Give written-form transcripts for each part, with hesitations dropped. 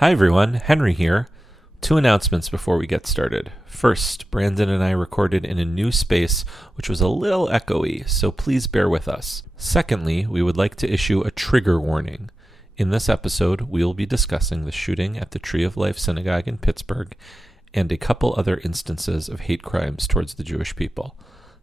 Hi everyone, Henry here. Two announcements before we get started. First, Brandon and I recorded in a new space which was a little echoey, so please bear with us. Secondly, we would like to issue a trigger warning. In this episode, we will be discussing the shooting at the Tree of Life Synagogue in Pittsburgh and a couple other instances of hate crimes towards the Jewish people.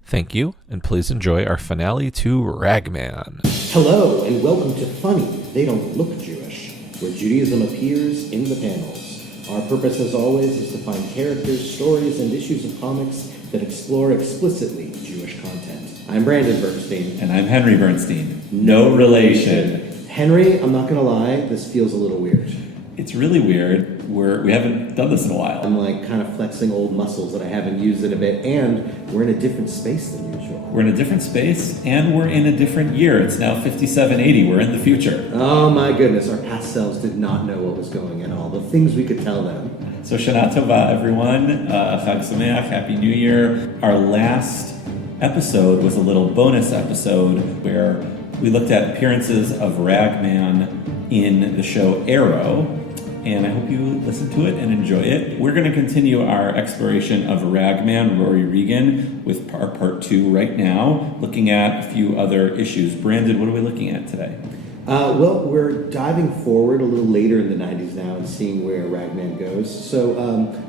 Thank you, and please enjoy our finale to Ragman. Hello, and welcome to Funny, They Don't Look Jewish, where Judaism appears in the panels. Our purpose, as always, is to find characters, stories, and issues of comics that explore explicitly Jewish content. I'm Brandon Bernstein. And I'm Henry Bernstein. No relation. Henry, I'm not going to lie, this feels a little weird. It's really weird. We haven't done this in a while. I'm like kind of flexing old muscles that I haven't used in a bit, and we're in a different space than usual. We're in a different space, and we're in a different year. It's now 5780. We're in the future. Oh my goodness, our past selves did not know what was going on, all the things we could tell them. So Shana Tova, everyone. Chag Sameach, Happy New Year. Our last episode was a little bonus episode where we looked at appearances of Ragman in the show Arrow, and I hope you listen to it and enjoy it. We're going to continue our exploration of Ragman, Rory Regan, with our part 2 right now, looking at a few other issues. Brandon, what are we looking at today? Well, we're diving forward a little later in the 90s now and seeing where Ragman goes. So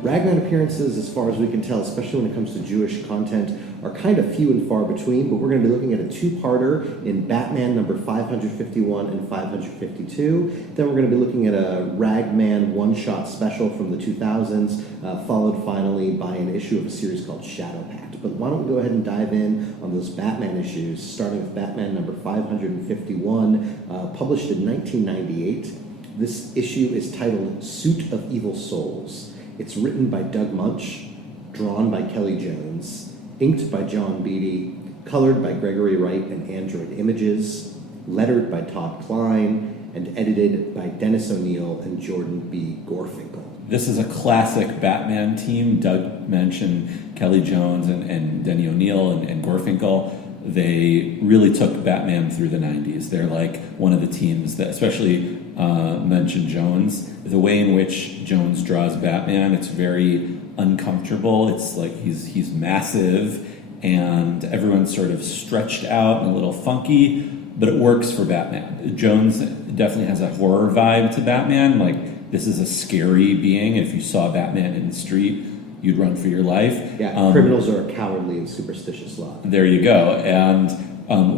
Ragman appearances, as far as we can tell, especially when it comes to Jewish content, are kind of few and far between, but we're going to be looking at a two-parter in Batman number 551 and 552. Then we're going to be looking at a Ragman one-shot special from the 2000s, followed finally by an issue of a series called Shadow Pact. But why don't we go ahead and dive in on those Batman issues, starting with Batman number 551, published in 1998. This issue is titled Suit of Evil Souls. It's written by Doug Moench, drawn by Kelley Jones, inked by John Beatty, colored by Gregory Wright and Android Images, lettered by Todd Klein, and edited by Dennis O'Neil and Jordan B. Gorfinkel. This is a classic Batman team. Doug Moench and Kelley Jones and Denny O'Neil and Gorfinkel. They really took Batman through the 90s. They're like one of the teams that, especially Moench and Jones, the way in which Jones draws Batman, it's very uncomfortable. It's like he's massive and everyone's sort of stretched out and a little funky, but it works for Batman. Jones definitely has a horror vibe to Batman. Like, this is a scary being. If you saw Batman in the street, you'd run for your life. Yeah, criminals are a cowardly and superstitious lot. There you go. And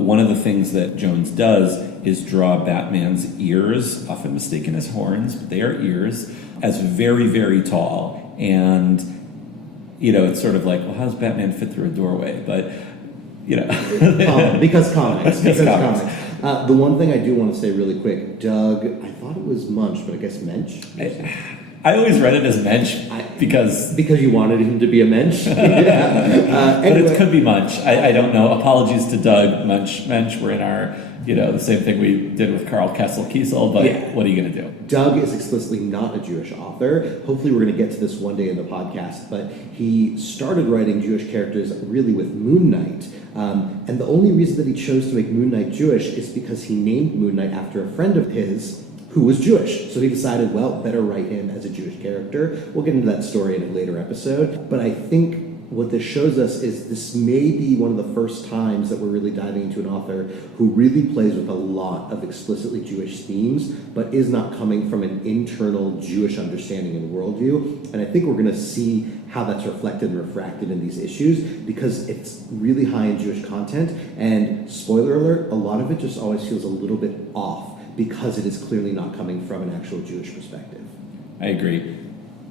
one of the things that Jones does is draw Batman's ears, often mistaken as horns, but they are ears, as very, very tall. And, you know, it's sort of like, well, how does Batman fit through a doorway? But, you know. Because comics. The one thing I do want to say really quick, Doug, I thought it was Moench, but I guess Moench? I always read it as Moench because you wanted him to be a Moench? Yeah. But anyway. It could be Moench. I don't know. Apologies to Doug. Moench were in our, the same thing we did with Carl Kessel-Kiesel, but yeah. What are you going to do? Doug is explicitly not a Jewish author. Hopefully we're going to get to this one day in the podcast, but he started writing Jewish characters really with Moon Knight. And the only reason that he chose to make Moon Knight Jewish is because he named Moon Knight after a friend of his who was Jewish. So he decided, well, better write him as a Jewish character. We'll get into that story in a later episode. But I think what this shows us is this may be one of the first times that we're really diving into an author who really plays with a lot of explicitly Jewish themes, but is not coming from an internal Jewish understanding and worldview. And I think we're going to see how that's reflected and refracted in these issues, because it's really high in Jewish content. And spoiler alert, a lot of it just always feels a little bit off, because it is clearly not coming from an actual Jewish perspective. I agree.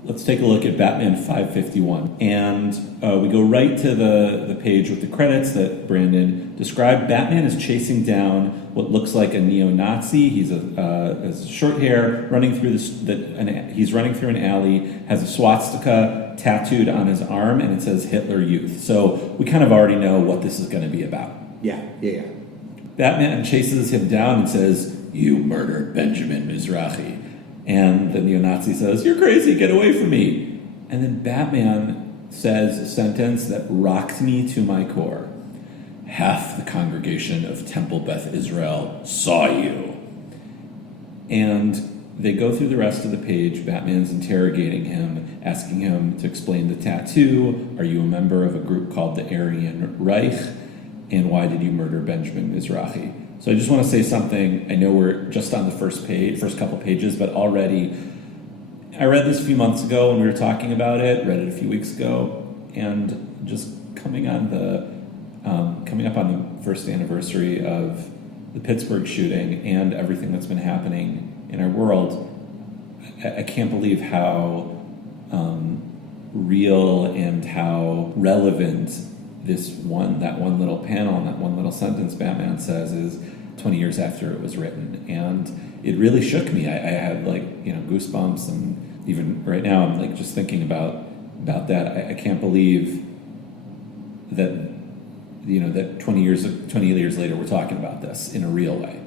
Let's take a look at Batman 551. And we go right to the page with the credits that Brandon described. Batman is chasing down what looks like a neo-Nazi. He's has short hair, running through he's running through an alley, has a swastika tattooed on his arm, and it says Hitler Youth. So we kind of already know what this is going to be about. Yeah. Batman chases him down and says, "You murdered Benjamin Mizrahi." And the neo-Nazi says, "You're crazy, get away from me." And then Batman says a sentence that rocked me to my core. "Half the congregation of Temple Beth Israel saw you." And they go through the rest of the page. Batman's interrogating him, asking him to explain the tattoo. Are you a member of a group called the Aryan Reich? And why did you murder Benjamin Mizrahi? So I just want to say something. I know we're just on the first couple pages, but already I read this a few months ago when we were talking about it, read it a few weeks ago, and just coming up on the first anniversary of the Pittsburgh shooting and everything that's been happening in our world, I can't believe how real and how relevant that one little panel and that one little sentence Batman says is 20 years after it was written. And it really shook me. I had goosebumps, and even right now I'm just thinking about that. I can't believe that that 20 years later we're talking about this in a real way.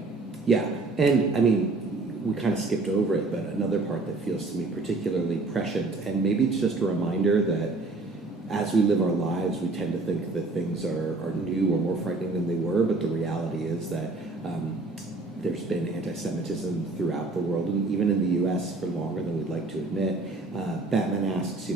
Yeah, and I mean, we kind of skipped over it, but another part that feels to me particularly prescient, and maybe it's just a reminder that as we live our lives, we tend to think that things are new or more frightening than they were, but the reality is that there's been anti-Semitism throughout the world, and even in the U.S. for longer than we'd like to admit. Batman asks,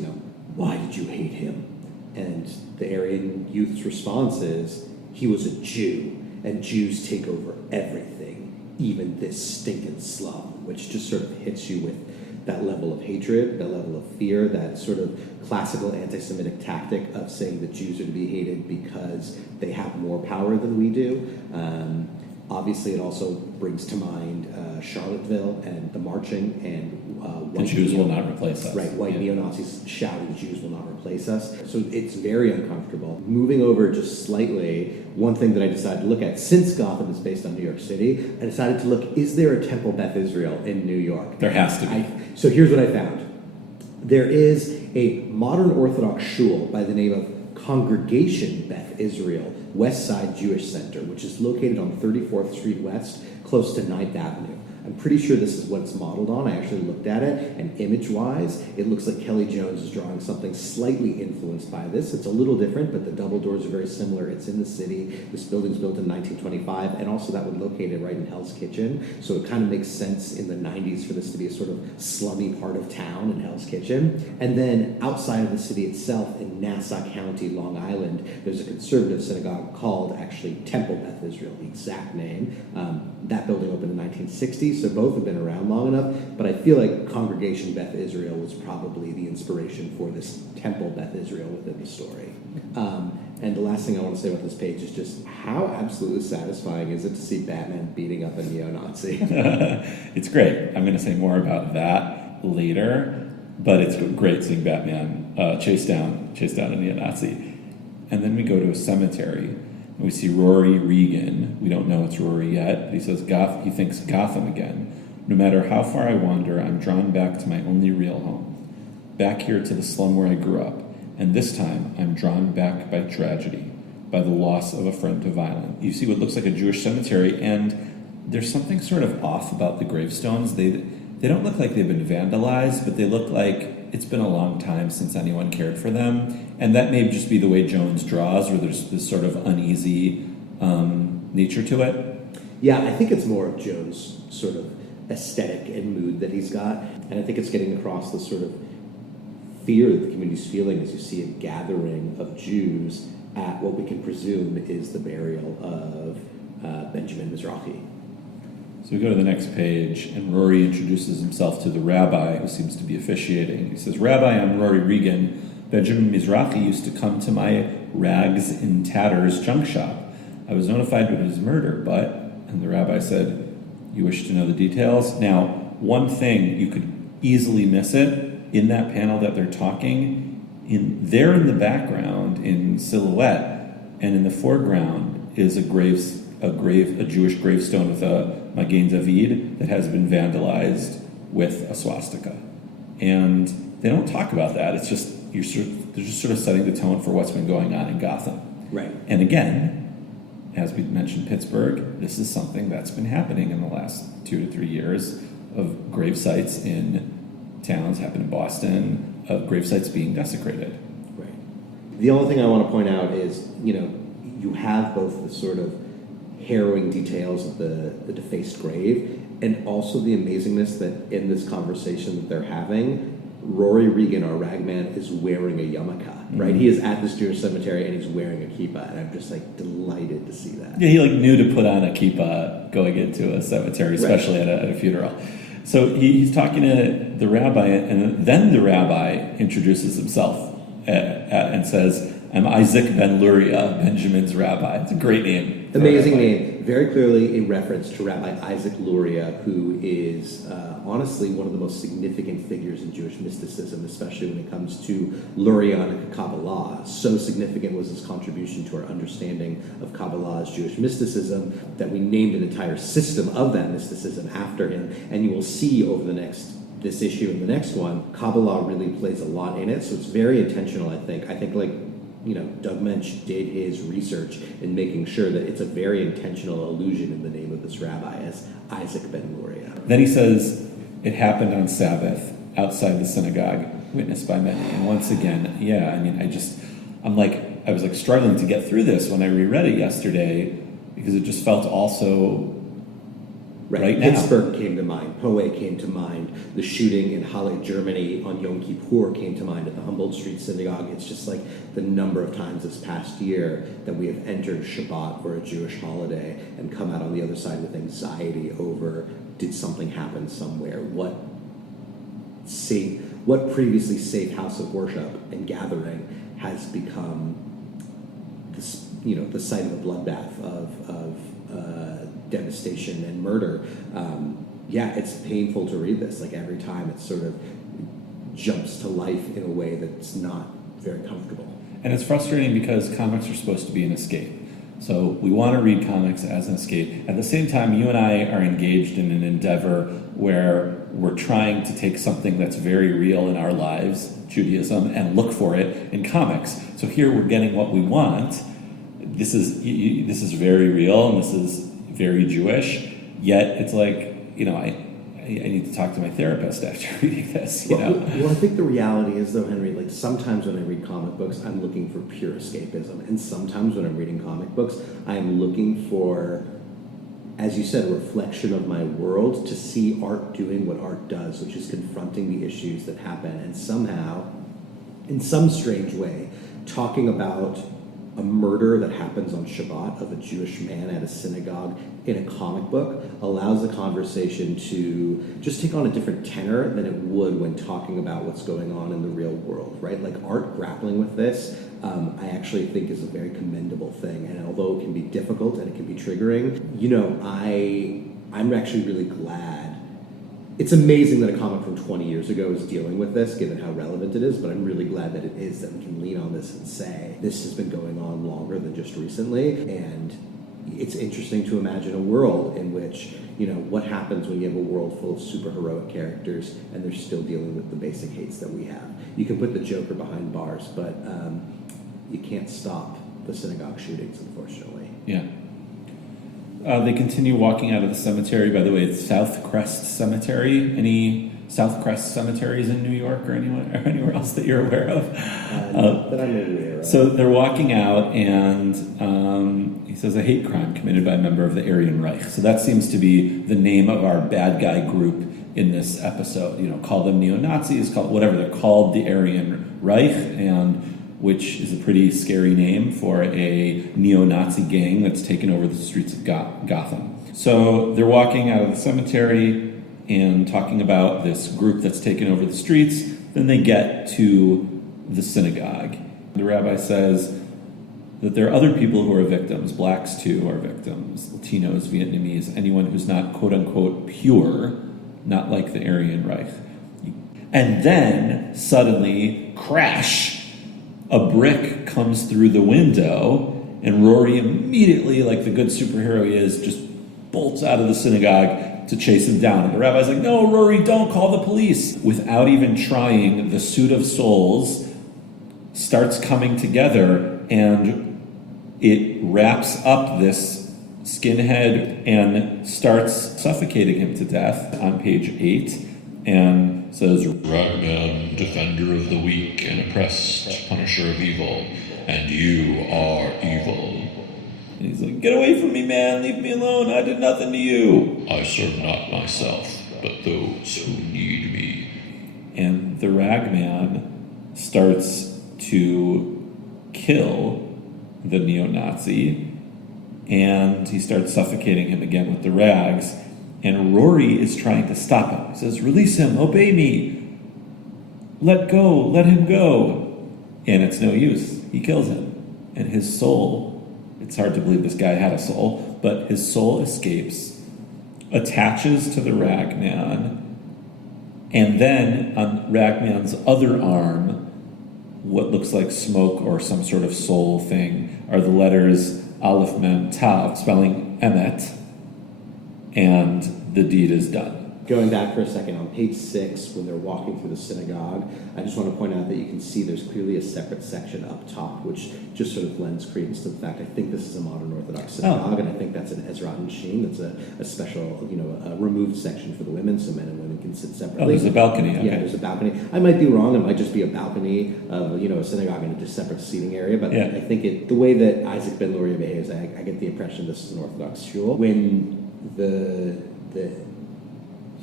why did you hate him? And the Aryan youth's response is, he was a Jew, and Jews take over everything, even this stinking slum, which just sort of hits you with that level of hatred, that level of fear, that sort of classical anti-Semitic tactic of saying that Jews are to be hated because they have more power than we do. Obviously, it also brings to mind Charlottesville and the marching and the Jews will not replace us. Right, white neo-Nazis shouting, the Jews will not replace us. So it's very uncomfortable. Moving over just slightly, one thing that I decided to look at, since Gotham is based on New York City, I decided to look, is there a Temple Beth Israel in New York? There has to be. So here's what I found. There is a modern Orthodox shul by the name of Congregation Beth Israel West Side Jewish Center, which is located on 34th Street West, close to 9th Avenue. I'm pretty sure this is what it's modeled on. I actually looked at it, and image-wise, it looks like Kelley Jones is drawing something slightly influenced by this. It's a little different, but the double doors are very similar. It's in the city. This building's built in 1925, and also that would locate it right in Hell's Kitchen, so it kind of makes sense in the 90s for this to be a sort of slummy part of town in Hell's Kitchen. And then outside of the city itself, in Nassau County, Long Island, there's a conservative synagogue called, actually, Temple Beth Israel, the exact name. That building opened in the 1960s, so both have been around long enough, but I feel like Congregation Beth Israel was probably the inspiration for this Temple Beth Israel within the story. And the last thing I want to say about this page is just how absolutely satisfying is it to see Batman beating up a neo-Nazi? It's great. I'm going to say more about that later, but it's great seeing Batman chase down a neo-Nazi. And then we go to a cemetery. We see Rory Regan. We don't know it's Rory yet. But he says he thinks Gotham again. No matter how far I wander, I'm drawn back to my only real home. Back here to the slum where I grew up. And this time, I'm drawn back by tragedy, by the loss of a friend to violence. You see what looks like a Jewish cemetery, and there's something sort of off about the gravestones. They don't look like they've been vandalized, but they look like it's been a long time since anyone cared for them. And that may just be the way Jones draws, where there's this sort of uneasy nature to it. Yeah, I think it's more of Jones' sort of aesthetic and mood that he's got. And I think it's getting across the sort of fear that the community's feeling as you see a gathering of Jews at what we can presume is the burial of Benjamin Mizrahi. So we go to the next page, and Rory introduces himself to the rabbi who seems to be officiating. He says, "Rabbi, I'm Rory Regan. Benjamin Mizrahi used to come to my rags in tatters junk shop. I was notified of his murder, but..." And the rabbi said, "You wish to know the details?" Now, one thing, you could easily miss it in that panel that they're talking. There in the background, in silhouette, and in the foreground is a Jewish gravestone with a Magen David that has been vandalized with a swastika. And they don't talk about that. It's just, they're just sort of setting the tone for what's been going on in Gotham. Right. And again, as we mentioned Pittsburgh, this is something that's been happening in the last 2 to 3 years of grave sites in towns, happened in Boston, of grave sites being desecrated. Right. The only thing I want to point out is, you have both the sort of harrowing details of the defaced grave And also the amazingness that in this conversation that they're having, Rory Regan, our ragman, is wearing a yarmulke, right? He is at this Jewish cemetery and he's wearing a kippah, and I'm just like delighted to see that. Yeah, he like knew to put on a kippah going into a cemetery, especially at a funeral. So he's talking to the rabbi, and then the rabbi introduces himself and says, "I'm Isaac ben Luria, Benjamin's rabbi." It's a great name. Amazing name. Very clearly a reference to Rabbi Isaac Luria, who is honestly one of the most significant figures in Jewish mysticism, especially when it comes to Lurianic Kabbalah. So significant was his contribution to our understanding of Kabbalah as Jewish mysticism that we named an entire system of that mysticism after him. And you will see over this issue and the next one, Kabbalah really plays a lot in it. So it's very intentional, I think. I think Doug Moench did his research in making sure that it's a very intentional allusion in the name of this rabbi as Isaac ben Luria. Then he says, it happened on Sabbath outside the synagogue, witnessed by many. And once again, I was like struggling to get through this when I reread it yesterday because it just felt also right now. Pittsburgh came to mind. Poe came to mind. The shooting in Halle, Germany on Yom Kippur came to mind at the Humboldt Street Synagogue. It's just like the number of times this past year that we have entered Shabbat or a Jewish holiday and come out on the other side with anxiety over, did something happen somewhere? What previously safe house of worship and gathering has become this, the site of a bloodbath of devastation and murder. It's painful to read this. Like every time it sort of jumps to life in a way that's not very comfortable. And it's frustrating because comics are supposed to be an escape. So we want to read comics as an escape. At the same time, you and I are engaged in an endeavor where we're trying to take something that's very real in our lives, Judaism, and look for it in comics. So here we're getting what we want. This is very real, and this is very Jewish, yet it's like, I need to talk to my therapist after reading this, Well, I think the reality is, though, Henry, like sometimes when I read comic books, I'm looking for pure escapism, and sometimes when I'm reading comic books, I am looking for, as you said, a reflection of my world, to see art doing what art does, which is confronting the issues that happen, and somehow, in some strange way, talking about a murder that happens on Shabbat of a Jewish man at a synagogue in a comic book allows the conversation to just take on a different tenor than it would when talking about what's going on in the real world, right? Like art grappling with this, I actually think is a very commendable thing. And although it can be difficult and it can be triggering, I'm actually really glad. It's amazing that a comic from 20 years ago is dealing with this, given how relevant it is, but I'm really glad that it is, that we can lean on this and say, this has been going on longer than just recently, and it's interesting to imagine a world in which, what happens when you have a world full of superheroic characters and they're still dealing with the basic hates that we have. You can put the Joker behind bars, but you can't stop the synagogue shootings, unfortunately. Yeah. They continue walking out of the cemetery. By the way, it's South Crest Cemetery. Any South Crest cemeteries in New York or anywhere else that you're aware of? That I'm aware of. So they're walking out, and he says a hate crime committed by a member of the Aryan Reich. So that seems to be the name of our bad guy group in this episode. Call them neo-Nazis, call whatever they're called, the Aryan Reich, and which is a pretty scary name for a neo-Nazi gang that's taken over the streets of Gotham. So they're walking out of the cemetery and talking about this group that's taken over the streets. Then they get to the synagogue. The rabbi says that there are other people who are victims. Blacks, too, are victims. Latinos, Vietnamese, anyone who's not, quote-unquote, pure, not like the Aryan Reich. And then, suddenly, crash! A brick comes through the window, and Rory immediately, like the good superhero he is, just bolts out of the synagogue to chase him down. And the rabbi's like, no, Rory, don't call the police. Without even trying, the suit of souls starts coming together, and it wraps up this skinhead and starts suffocating him to death on page 8. And says, Ragman, defender of the weak and oppressed, punisher of evil, and you are evil. And he's like, get away from me, man, leave me alone, I did nothing to you. I serve not myself, but those who need me. And the ragman starts to kill the neo-Nazi, and he starts suffocating him again with the rags, and Rory is trying to stop him. He says, release him, obey me, let go, let him go. And it's no use. He kills him. And his soul, it's hard to believe this guy had a soul, but his soul escapes, attaches to the ragman, and then on Ragman's other arm, what looks like smoke or some sort of soul thing, are the letters Aleph Mem Tav, spelling Emet, and the deed is done. Going back for a second, on page 6, when they're walking through the synagogue, I just want to point out that you can see there's clearly a separate section up top, which just sort of lends credence to the fact I think this is a modern Orthodox synagogue, and I think that's an Ezra and Sheen. That's a special, a removed section for the women, so men and women can sit separately. Oh, there's a balcony. Okay. Yeah, there's a balcony. I might be wrong. It might just be a balcony of, a synagogue in a separate seating area, but yeah. I think the way that Isaac Ben Luria behaves, I get the impression this is an Orthodox shul. When the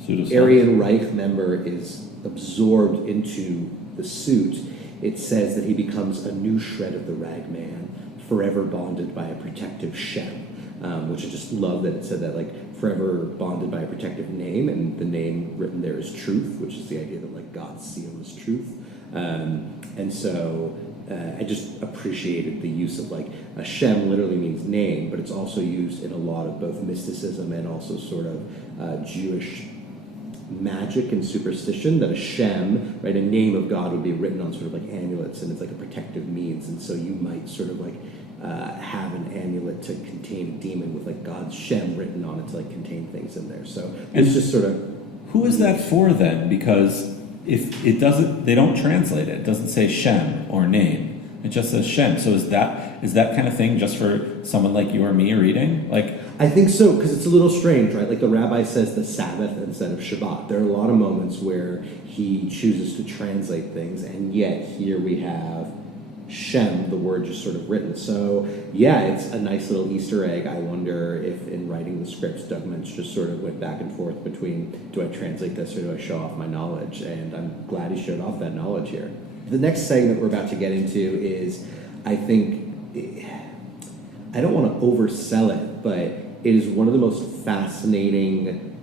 Aryan Reich member is absorbed into the suit, it says that he becomes a new shred of the ragman, forever bonded by a protective Shem, which I just love that it said that, like, forever bonded by a protective name, and the name written there is truth, which is the idea that, like, God's seal is truth. And so I just appreciated the use of, like, a Shem literally means name, but it's also used in a lot of both mysticism and also sort of Jewish magic and superstition, that a Shem, right, a name of God would be written on sort of like amulets, and it's like a protective means, and so you might sort of like have an amulet to contain a demon with like God's Shem written on it to like contain things in there. So it's just sort of... Who is that for then? Because if it doesn't, they don't translate it. It doesn't say Shem or name. It just says Shem. So is that kind of thing just for someone like you or me reading? Like, I think so, because it's a little strange, right? Like the rabbi says the Sabbath instead of Shabbat. There are a lot of moments where he chooses to translate things, and yet here we have Shem, the word just sort of written. So yeah, it's a nice little Easter egg. I wonder if in writing the scripts, Doug Moench just sort of went back and forth between, do I translate this or do I show off my knowledge? And I'm glad he showed off that knowledge here. The next segment we're about to get into is, I think, I don't want to oversell it, but it is one of the most fascinating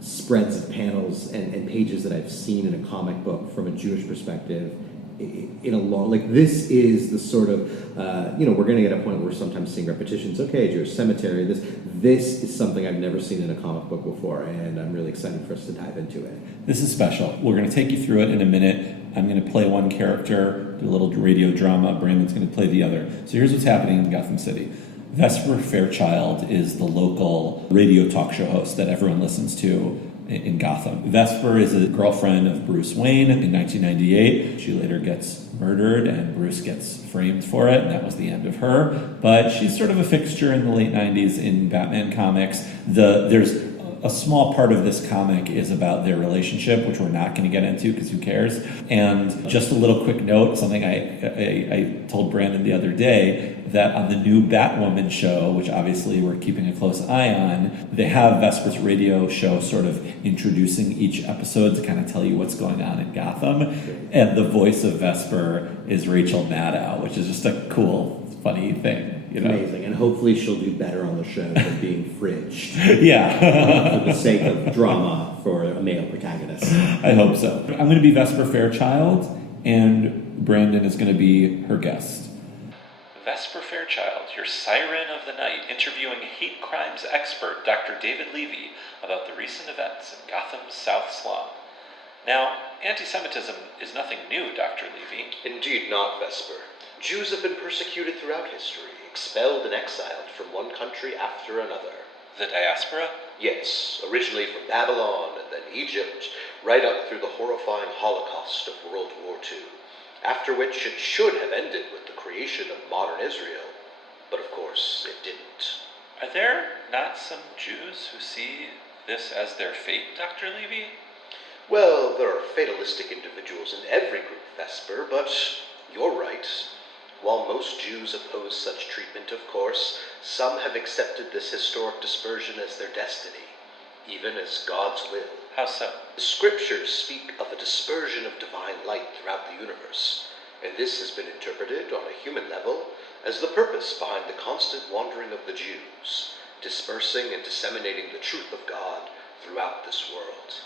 spreads of panels and pages that I've seen in a comic book from a Jewish perspective in a long, like this is the sort of, we're going to get a point where we're sometimes seeing repetitions. Okay, Jewish cemetery, this is something I've never seen in a comic book before, and I'm really excited for us to dive into it. This is special. We're going to take you through it in a minute. I'm going to play one character, do a little radio drama. Brandon's going to play the other. So here's what's happening in Gotham City. Vesper Fairchild is the local radio talk show host that everyone listens to in Gotham. Vesper is a girlfriend of Bruce Wayne in 1998. She later gets murdered and Bruce gets framed for it, and that was the end of her. But she's sort of a fixture in the late 90s in Batman comics. There's a small part of this comic is about their relationship, which we're not going to get into because who cares. And just a little quick note, something I told Brandon the other day, that on the new Batwoman show, which obviously we're keeping a close eye on, they have Vesper's radio show sort of introducing each episode to kind of tell you what's going on in Gotham. And the voice of Vesper is Rachel Maddow, which is just a cool, funny thing. Amazing, and hopefully she'll do better on the show than being fridged. Yeah. For the sake of drama for a male protagonist. I hope so. I'm going to be Vesper Fairchild, and Brandon is going to be her guest. Vesper Fairchild, your siren of the night, interviewing hate crimes expert Dr. David Levy about the recent events in Gotham's South Slum. Now, anti-Semitism is nothing new, Dr. Levy. Indeed not, Vesper. Jews have been persecuted throughout history, expelled and exiled from one country after another. The diaspora? Yes, originally from Babylon and then Egypt, right up through the horrifying Holocaust of World War II, after which it should have ended with the creation of modern Israel. But of course, it didn't. Are there not some Jews who see this as their fate, Dr. Levy? Well, there are fatalistic individuals in every group, Vesper, but you're right. While most Jews oppose such treatment, of course, some have accepted this historic dispersion as their destiny, even as God's will. How so? The scriptures speak of a dispersion of divine light throughout the universe, and this has been interpreted on a human level as the purpose behind the constant wandering of the Jews, dispersing and disseminating the truth of God throughout this world.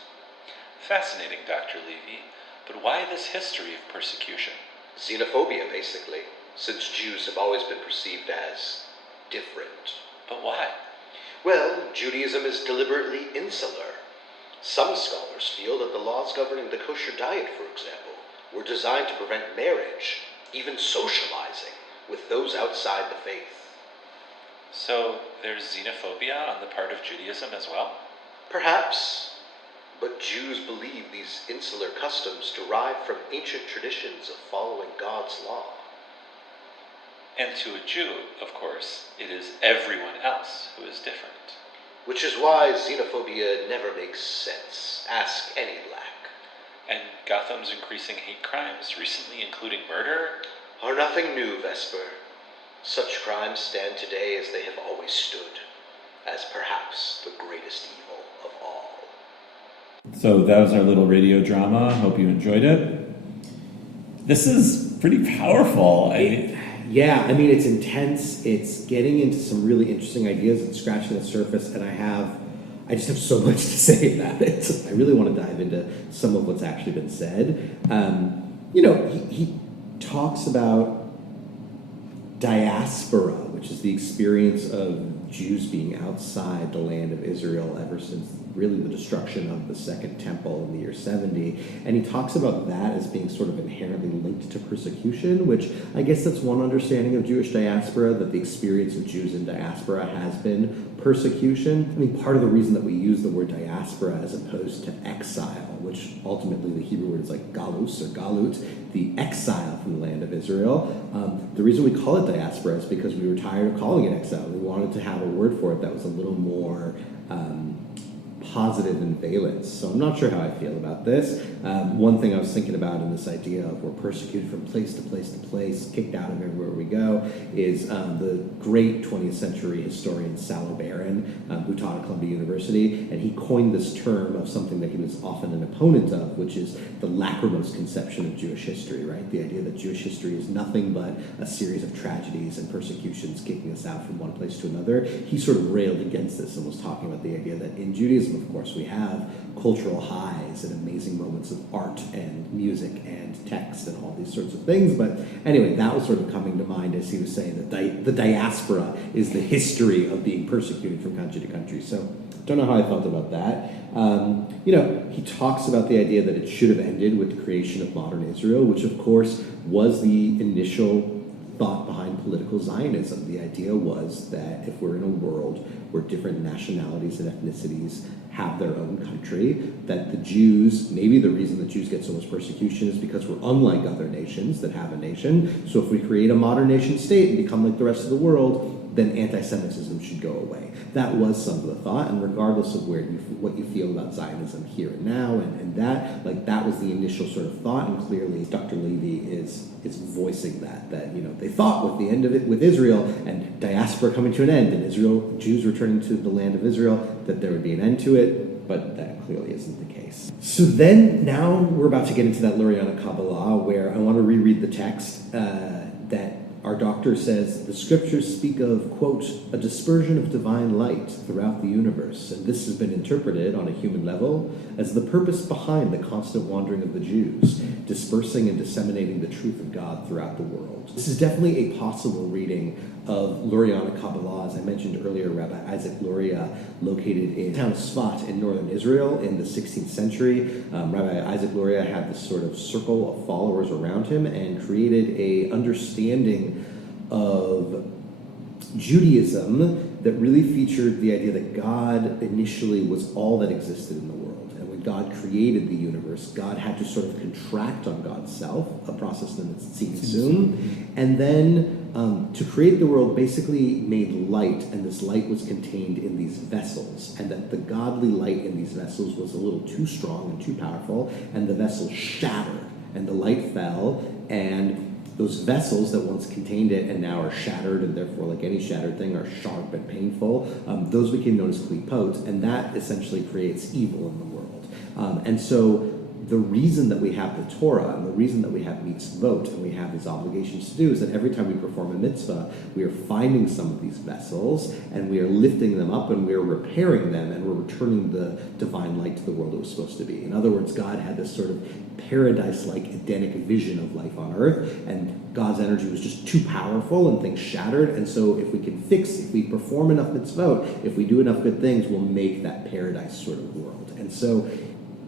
Fascinating, Dr. Levy. But why this history of persecution? Xenophobia, basically, since Jews have always been perceived as different. But why? Well, Judaism is deliberately insular. Some scholars feel that the laws governing the kosher diet, for example, were designed to prevent marriage, even socializing, with those outside the faith. So there's xenophobia on the part of Judaism as well? Perhaps, but Jews believe these insular customs derive from ancient traditions of following God's law. And to a Jew, of course, it is everyone else who is different. Which is why xenophobia never makes sense. Ask any black. And Gotham's increasing hate crimes, recently including murder, are nothing new, Vesper. Such crimes stand today as they have always stood, as perhaps the greatest evil of all. So that was our little radio drama. Hope you enjoyed it. This is pretty powerful. Yeah, I mean, it's intense. It's getting into some really interesting ideas and scratching the surface, and I just have so much to say about it. I really want to dive into some of what's actually been said. He talks about diaspora, which is the experience of Jews being outside the land of Israel ever since really the destruction of the Second Temple in the year 70. And he talks about that as being sort of inherently linked to persecution, which I guess that's one understanding of Jewish diaspora, that the experience of Jews in diaspora has been persecution. I mean, part of the reason that we use the word diaspora as opposed to exile, which ultimately the Hebrew word is like galus or galut, the exile from the land of Israel. The reason we call it diaspora is because we were tired of calling it exile. We wanted to have a word for it that was a little more positive in valence. So I'm not sure how I feel about this. One thing I was thinking about in this idea of we're persecuted from place to place to place, kicked out of everywhere we go, is the great 20th century historian Salo Baron, who taught at Columbia University, and he coined this term of something that he was often an opponent of, which is the lachrymose conception of Jewish history, right? The idea that Jewish history is nothing but a series of tragedies and persecutions kicking us out from one place to another. He sort of railed against this and was talking about the idea that in Judaism, of course, we have cultural highs and amazing moments of art and music and text and all these sorts of things. But anyway, that was sort of coming to mind as he was saying that the diaspora is the history of being persecuted from country to country. So don't know how I felt about that. He talks about the idea that it should have ended with the creation of modern Israel, which of course was the initial thought behind political Zionism. The idea was that if we're in a world where different nationalities and ethnicities have their own country, that the Jews, maybe the reason that Jews get so much persecution is because we're unlike other nations that have a nation. So if we create a modern nation state and become like the rest of the world, then anti-Semitism should go away. That was some of the thought, and regardless of what you feel about Zionism here and now, and that was the initial sort of thought, and clearly Dr. Levy is voicing that they thought with the end of it, with Israel and diaspora coming to an end, and Jews returning to the land of Israel, that there would be an end to it, but that clearly isn't the case. So then, now we're about to get into that Lurianic Kabbalah, where I want to reread the text that our doctor says, the scriptures speak of, quote, a dispersion of divine light throughout the universe, and this has been interpreted on a human level as the purpose behind the constant wandering of the Jews, dispersing and disseminating the truth of God throughout the world. This is definitely a possible reading of Lurianic Kabbalah. As I mentioned earlier, Rabbi Isaac Luria, located in the town of Sfat in northern Israel in the 16th century. Rabbi Isaac Luria had this sort of circle of followers around him and created a understanding of Judaism that really featured the idea that God initially was all that existed in the world. And when God created the universe, God had to sort of contract on God's self, a process known as tzimtzum, and then to create the world basically made light, and this light was contained in these vessels, and that the godly light in these vessels was a little too strong and too powerful, and the vessels shattered, and the light fell, and Those vessels that once contained it and now are shattered, and therefore, like any shattered thing, are sharp and painful, those became known as klipot, and that essentially creates evil in the world. And so the reason that we have the Torah and the reason that we have mitzvot and we have these obligations to do is that every time we perform a mitzvah, we are finding some of these vessels and we are lifting them up and we are repairing them and we're returning the divine light to the world it was supposed to be. In other words, God had this sort of paradise-like Edenic vision of life on earth, and God's energy was just too powerful and things shattered. And so if we perform enough mitzvot, if we do enough good things, we'll make that paradise sort of world. And so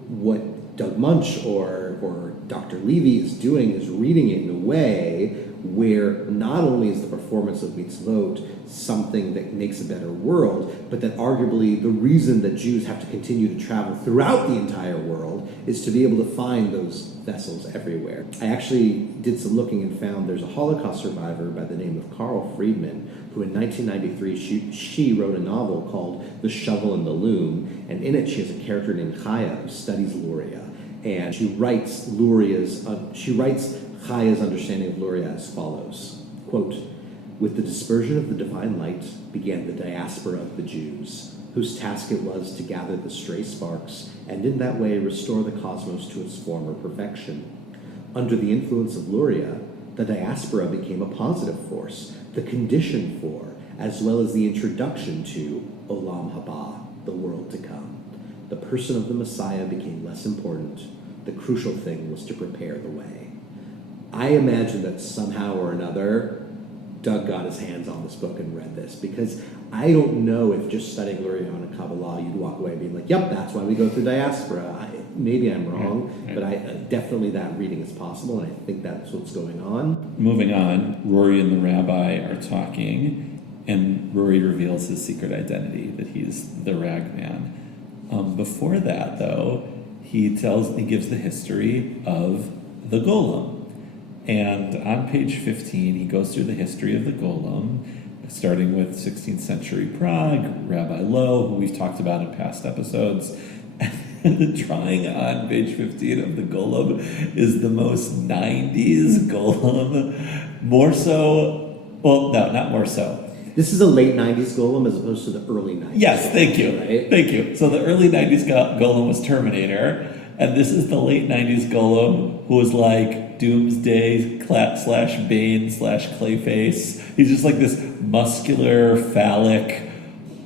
what Doug Moench or Dr. Levy is doing is reading it in a way where not only is the performance of mitzvot something that makes a better world, but that arguably the reason that Jews have to continue to travel throughout the entire world is to be able to find those vessels everywhere. I actually did some looking and found there's a Holocaust survivor by the name of Carl Friedman, who in 1993, she wrote a novel called The Shovel and the Loom, and in it she has a character named Chaya who studies Luria. And she writes Chaya's understanding of Luria as follows, quote, "With the dispersion of the divine light began the diaspora of the Jews, whose task it was to gather the stray sparks and in that way restore the cosmos to its former perfection. Under the influence of Luria, the diaspora became a positive force, the condition for, as well as the introduction to, Olam Haba, the world to come. The person of the Messiah became less important. The crucial thing was to prepare the way." I imagine that somehow or another, Doug got his hands on this book and read this, because I don't know if just studying Luria on a Kabbalah, you'd walk away being like, yep, that's why we go through diaspora. Maybe I'm wrong, but definitely that reading is possible, and I think that's what's going on. Moving on, Rory and the rabbi are talking, and Rory reveals his secret identity, that he's the ragman. Before that, though, he gives the history of the golem. And on page 15, he goes through the history of the golem, starting with 16th century Prague, Rabbi Lowe, who we've talked about in past episodes. And the drawing on page 15 of the golem is the most 90s golem. More so, well, no, not more so. This is a late 90s golem as opposed to the early 90s. Yes, thank you. Right? Thank you. So the early 90s golem was Terminator, and this is the late 90s golem who was like Doomsday / Bane / Clayface. He's just like this muscular, phallic,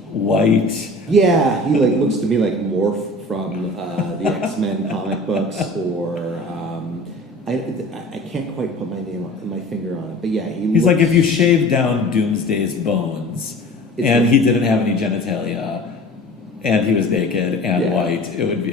white. Yeah, he like looks to me like Morph from the X-Men comic books, or I can't quite put my finger on it, but yeah, he's like if you shaved down Doomsday's bones and he didn't have any genitalia and he was naked and white, it would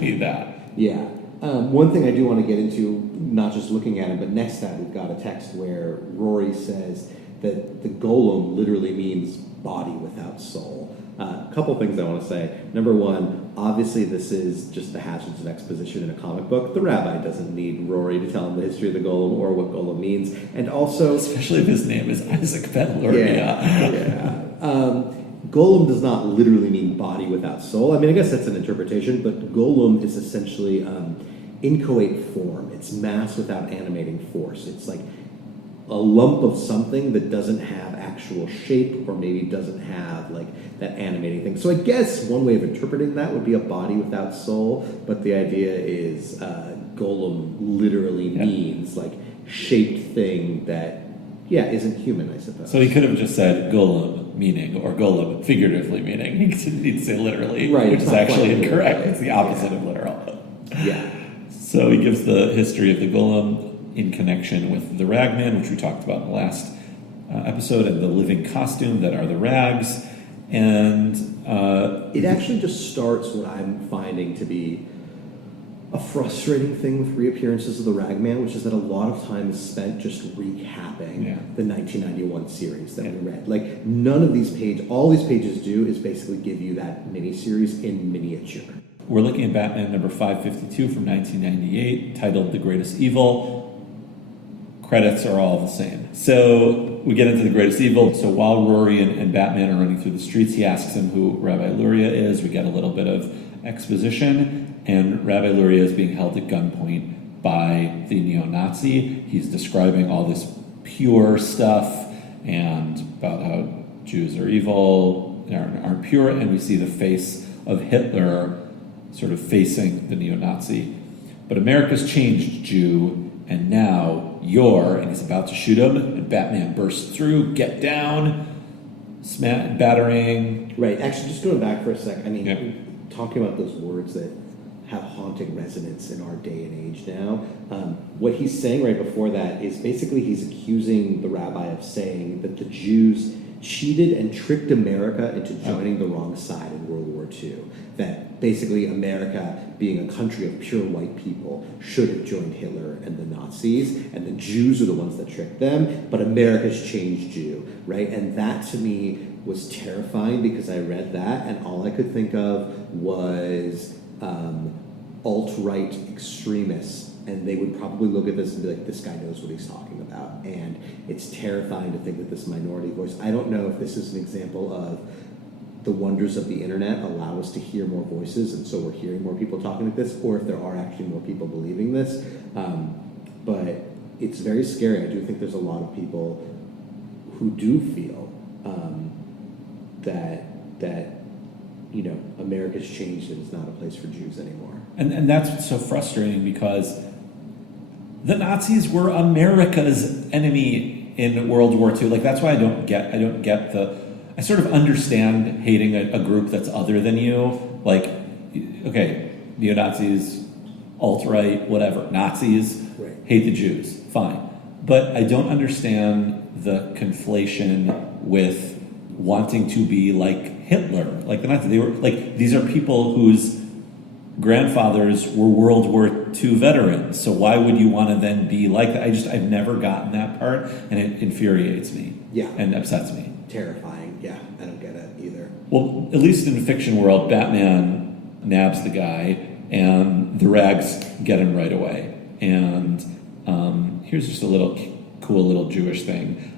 be that. Yeah. One thing I do want to get into, not just looking at it, but next time we've got a text where Rory says that the golem literally means body without soul. A couple things I want to say. Number one, obviously this is just the hazards of exposition in a comic book. The rabbi doesn't need Rory to tell him the history of the golem or what golem means. And also... especially if his name is Isaac Ben Luria. Yeah. Golem does not literally mean body without soul. I mean, I guess that's an interpretation, but golem is essentially inchoate form. It's mass without animating force. It's like a lump of something that doesn't have actual shape, or maybe doesn't have like that animating thing. So I guess one way of interpreting that would be a body without soul, but the idea is golem literally means like shaped thing that isn't human, I suppose. So he could have just said golem meaning, or golem figuratively meaning. He didn't need to say literally, right, which is actually incorrect. Right. It's the opposite of literal. Yeah. So he gives the history of the golem in connection with the ragman, which we talked about in the last episode, and the living costume that are the rags. And it actually just starts what I'm finding to be a frustrating thing with reappearances of the Ragman, which is that a lot of time is spent just recapping the 1991 series that we read. Like, none of these all these pages do is basically give you that miniseries in miniature. We're looking at Batman number 552 from 1998, titled The Greatest Evil. Credits are all the same. So we get into The Greatest Evil. So while Rory and Batman are running through the streets, he asks him who Rabbi Luria is. We get a little bit of exposition, and Rabbi Luria is being held at gunpoint by the neo-Nazi. He's describing all this pure stuff and about how Jews are evil, aren't pure, and we see the face of Hitler sort of facing the neo-Nazi. But America's changed, Jew, and now you're, and he's about to shoot him, and Batman bursts through, get down, battering. Right, actually, just going back for a sec, I mean, Yep. talking about those words that have haunting resonance in our day and age now, what he's saying right before that is basically he's accusing the rabbi of saying that the Jews cheated and tricked America into joining the wrong side in World War II. That basically America, being a country of pure white people, should have joined Hitler and the Nazis, and the Jews are the ones that tricked them, but America's changed Jew, right? And that to me was terrifying because I read that and all I could think of was alt-right extremists, and they would probably look at this and be like, this guy knows what he's talking about. And it's terrifying to think that this minority voice, I don't know if this is an example of the wonders of the internet allow us to hear more voices, and so we're hearing more people talking like this, or if there are actually more people believing this. But it's very scary. I do think there's a lot of people who do feel that you know, America's changed and it's not a place for Jews anymore. And that's what's so frustrating, because the Nazis were America's enemy in World War II. Like, that's why I don't get I sort of understand hating a group that's other than you. Like, okay, neo-Nazis, alt-right, whatever, Nazis, Right. hate the Jews, fine. But I don't understand the conflation with wanting to be like Hitler, like the Nazis. They were like, these are people whose grandfathers were World War II veterans. So why would you want to then be like that? I've never gotten that part, and it infuriates me. Yeah. And upsets me. Terrifying. Yeah, I don't get it either. Well, at least in the fiction world, Batman nabs the guy, and the rags get him right away. And here's just a cool little Jewish thing.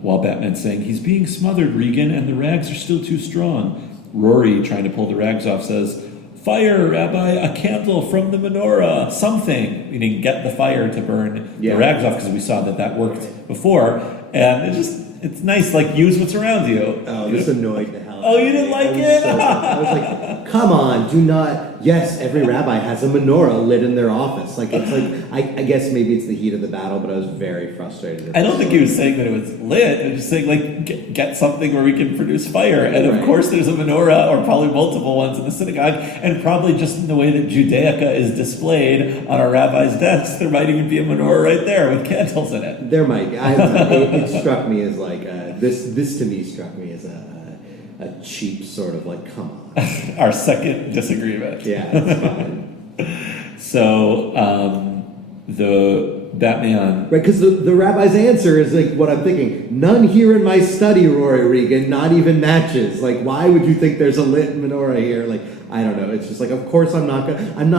While Batman's saying, he's being smothered, Regan, and the rags are still too strong. Rory, trying to pull the rags off, says, fire, Rabbi, a candle from the menorah, something. Meaning get the fire to burn the rags off, because we saw that worked before. And it's nice, like, use what's around you. Oh, this annoyed the hell. Oh, you didn't like it? I was like, come on, do not. Yes, every rabbi has a menorah lit in their office. Like, it's like, I guess maybe it's the heat of the battle, but I was very frustrated. I don't think he was saying that it was lit. He was just saying, like, get something where we can produce fire. And of course there's a menorah, or probably multiple ones in the synagogue, and probably just in the way that Judaica is displayed on our rabbi's desk, there might even be a menorah right there with candles in it. There might be. It struck me as like, this to me struck me as a cheap sort of like, come on. Our second disagreement. Yeah, it's fine. So, the Batman... Right, because the rabbi's answer is like what I'm thinking. None here in my study, Rory Regan, not even matches. Like, why would you think there's a lit menorah here? Like, I don't know. It's just like, of course I'm not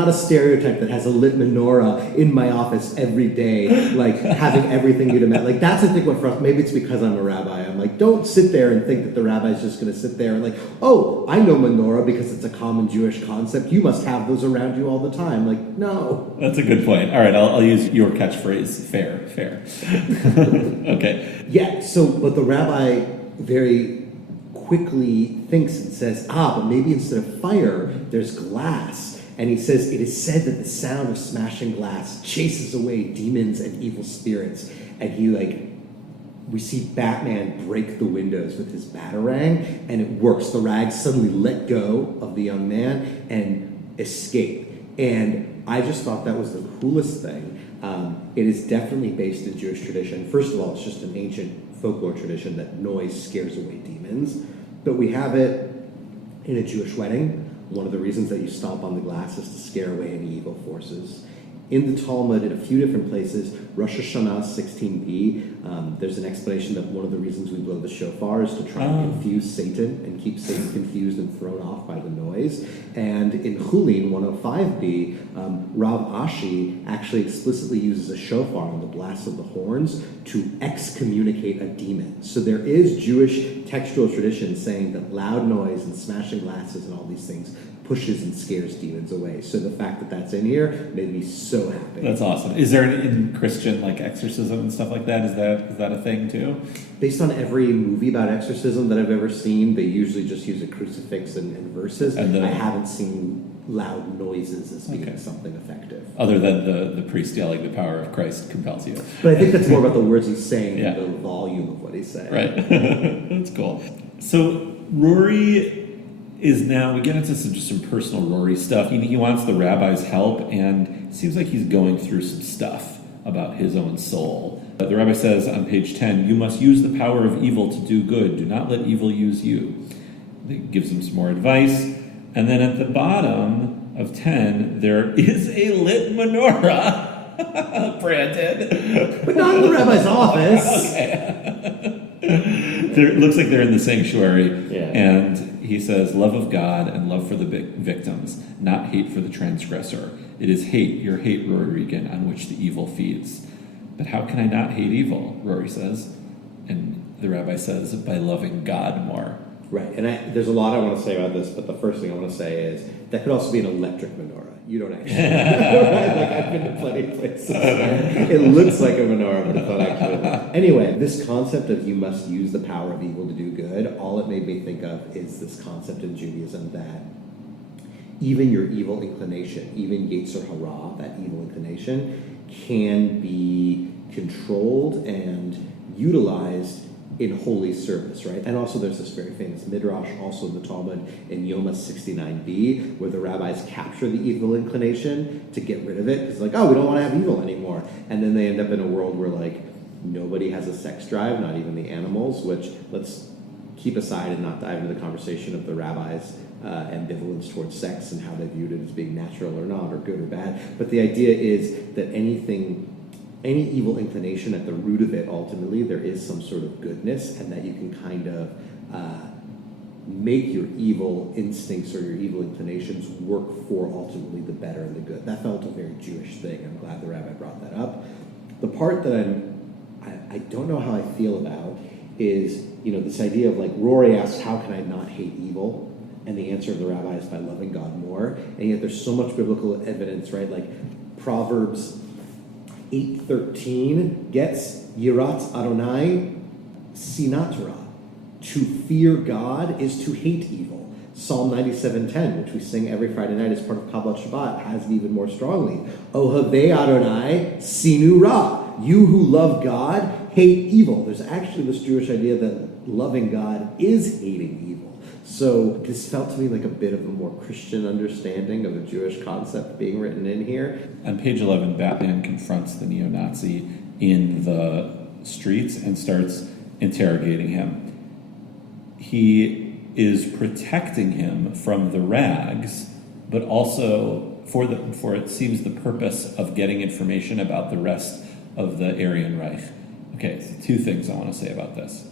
a stereotype that has a lit menorah in my office every day, like having everything you'd imagine. Like, that's I think what frustrates. Maybe it's because I'm a rabbi. I'm like, don't sit there and think that the rabbi's just going to sit there and like, oh, I know menorah because it's a common Jewish concept. You must have those around you all the time. Like, no. That's a good point. All right, I'll use your catchphrase. Fair. Okay. Yeah. So, but the rabbi very quickly thinks and says, but maybe instead of fire, there's glass. And he says, it is said that the sound of smashing glass chases away demons and evil spirits. And we see Batman break the windows with his batarang, and it works. The rags suddenly let go of the young man and escape. And I just thought that was the coolest thing. It is definitely based in Jewish tradition. First of all, it's just an ancient folklore tradition that noise scares away demons. But we have it in a Jewish wedding. One of the reasons that you stomp on the glass is to scare away any evil forces. In the Talmud, in a few different places, Rosh Hashanah 16b, there's an explanation that one of the reasons we blow the shofar is to try and confuse Satan and keep Satan confused and thrown off by the noise. And in Chulin 105b, Rav Ashi actually explicitly uses a shofar on the blast of the horns to excommunicate a demon. So there is Jewish textual tradition saying that loud noise and smashing glasses and all these things pushes and scares demons away. So the fact that that's in here made me so happy. That's awesome. Is there in Christian like exorcism and stuff like that? Is that a thing too? Based on every movie about exorcism that I've ever seen, they usually just use a crucifix and verses. I haven't seen loud noises as being something effective. Other than the priest yelling, "The power of Christ compels you." But I think that's more about the words he's saying than the volume of what he's saying. Right. That's cool. So Rory is now, we get into some personal Rory stuff. He wants the rabbi's help, and it seems like he's going through some stuff about his own soul. The rabbi says on page 10, "You must use the power of evil to do good. Do not let evil use you." He gives him some more advice. And then at the bottom of 10, there is a lit menorah, Brandon. But not in the rabbi's office. It looks like they're in the sanctuary. And he says, "Love of God and love for the victims, not hate for the transgressor. It is hate, your hate, Rory Regan, on which the evil feeds." "But how can I not hate evil?" Rory says. And the rabbi says, "By loving God more." Right, and there's a lot I want to say about this, but the first thing I want to say is that could also be an electric menorah. You don't actually. Like, I've been to plenty of places. It looks like a menorah, but it's not actually. Anyway, this concept of you must use the power of evil to do good, all it made me think of is this concept in Judaism that even your evil inclination, even Yetzer Hara, that evil inclination, can be controlled and utilized in holy service, right? And also there's this very famous midrash, also in the Talmud, in Yoma 69b, where the rabbis capture the evil inclination to get rid of it. It's like, oh, we don't want to have evil anymore. And then they end up in a world where, like, nobody has a sex drive, not even the animals, which let's keep aside and not dive into the conversation of the rabbis' ambivalence towards sex and how they viewed it as being natural or not, or good or bad. But the idea is that any evil inclination, at the root of it, ultimately, there is some sort of goodness, and that you can kind of make your evil instincts or your evil inclinations work for ultimately the better and the good. That felt a very Jewish thing. I'm glad the rabbi brought that up. The part that I don't know how I feel about is, this idea of, like, Rory asks, how can I not hate evil? And the answer of the rabbi is by loving God more. And yet there's so much biblical evidence, right? Like Proverbs 8:13 gets Yirat Adonai Sinatra. To fear God is to hate evil. Psalm 97:10, which we sing every Friday night as part of Kabbalat Shabbat, has it even more strongly. Ohavei Adonai Sinu Ra. You who love God hate evil. There's actually this Jewish idea that loving God is hating evil. So this felt to me like a bit of a more Christian understanding of a Jewish concept being written in here. On page 11, Batman confronts the neo-Nazi in the streets and starts interrogating him. He is protecting him from the rags, but also for it seems the purpose of getting information about the rest of the Aryan Reich. Okay, so two things I want to say about this.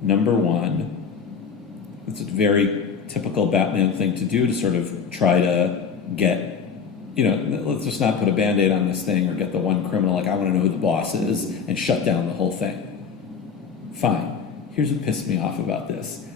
Number one, it's a very typical Batman thing to do, to sort of try to get, let's just not put a Band-Aid on this thing or get the one criminal, like, I want to know who the boss is, and shut down the whole thing. Fine. Here's what pissed me off about this.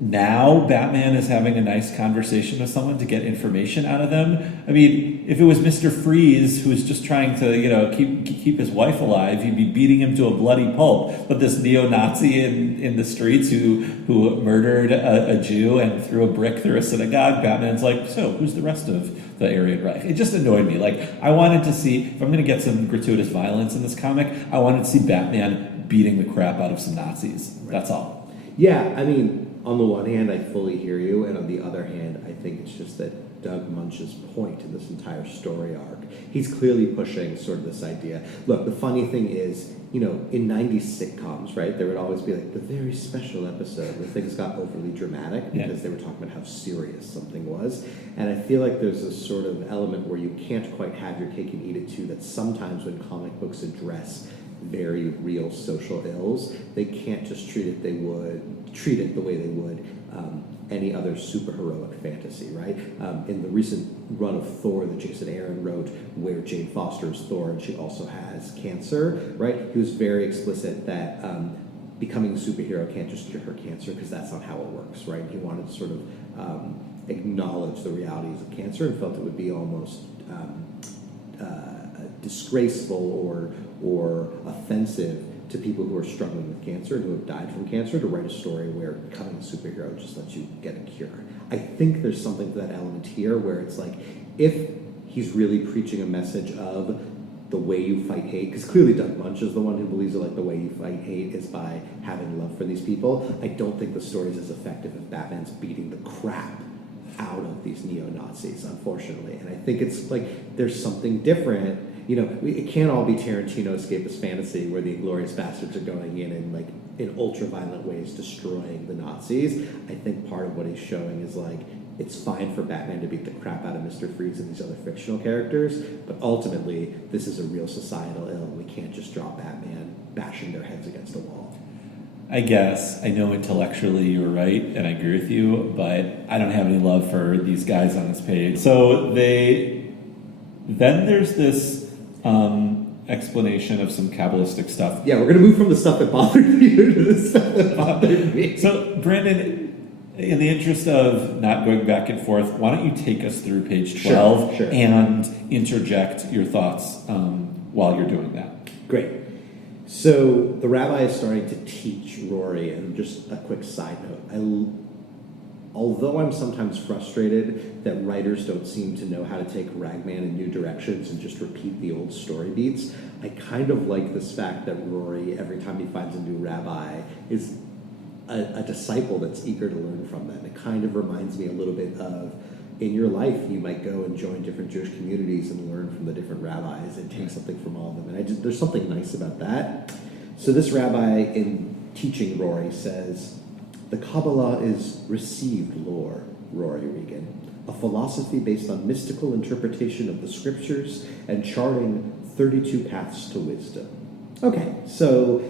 Now Batman is having a nice conversation with someone to get information out of them. I mean, if it was Mr. Freeze who was just trying to, keep his wife alive, he'd be beating him to a bloody pulp. But this neo-Nazi in the streets who murdered a Jew and threw a brick through a synagogue, Batman's like, so who's the rest of the Aryan Reich? It just annoyed me. Like, I wanted to see, if I'm going to get some gratuitous violence in this comic, I wanted to see Batman beating the crap out of some Nazis. That's all. Yeah, I mean, on the one hand, I fully hear you, and on the other hand, I think it's just that Doug Moench's point in this entire story arc, he's clearly pushing sort of this idea. Look, the funny thing is, in 90s sitcoms, right, there would always be like the very special episode where things got overly dramatic because they were talking about how serious something was. And I feel like there's this sort of element where you can't quite have your cake and eat it too, that sometimes when comic books address very real social ills, they can't just treat it the way they would any other superheroic fantasy, right? In the recent run of Thor that Jason Aaron wrote, where Jane Foster is Thor and she also has cancer, right? He was very explicit that becoming a superhero can't just cure her cancer, because that's not how it works, right? He wanted to sort of acknowledge the realities of cancer and felt it would be almost disgraceful or offensive to people who are struggling with cancer and who have died from cancer to write a story where becoming a superhero just lets you get a cure. I think there's something to that element here where it's like, if he's really preaching a message of the way you fight hate, because clearly Doug Moench is the one who believes that like the way you fight hate is by having love for these people. I don't think the story is as effective if Batman's beating the crap out of these neo-Nazis, unfortunately. And I think it's like there's something different. You know, it can't all be Tarantino escapist fantasy where the Inglourious Bastards are going in and like in ultra-violent ways destroying the Nazis. I think part of what he's showing is like it's fine for Batman to beat the crap out of Mr. Freeze and these other fictional characters, but ultimately this is a real societal ill. We can't just draw Batman bashing their heads against a wall. I guess. I know intellectually you're right, and I agree with you, but I don't have any love for these guys on this page. So then there's this explanation of some Kabbalistic stuff. Yeah, we're going to move from the stuff that bothered you to the stuff that bothered me. So, Brandon, in the interest of not going back and forth, why don't you take us through page 12 Sure. and interject your thoughts while you're doing that? Great. So the rabbi is starting to teach Rory, and just a quick side note. Although I'm sometimes frustrated that writers don't seem to know how to take Ragman in new directions and just repeat the old story beats, I kind of like this fact that Rory, every time he finds a new rabbi, is a disciple that's eager to learn from them. It kind of reminds me a little bit of, in your life, you might go and join different Jewish communities and learn from the different rabbis and take something from all of them. And there's something nice about that. So this rabbi, in teaching Rory, says, "The Kabbalah is received lore, Rory Regan, a philosophy based on mystical interpretation of the scriptures and charting 32 paths to wisdom." Okay, so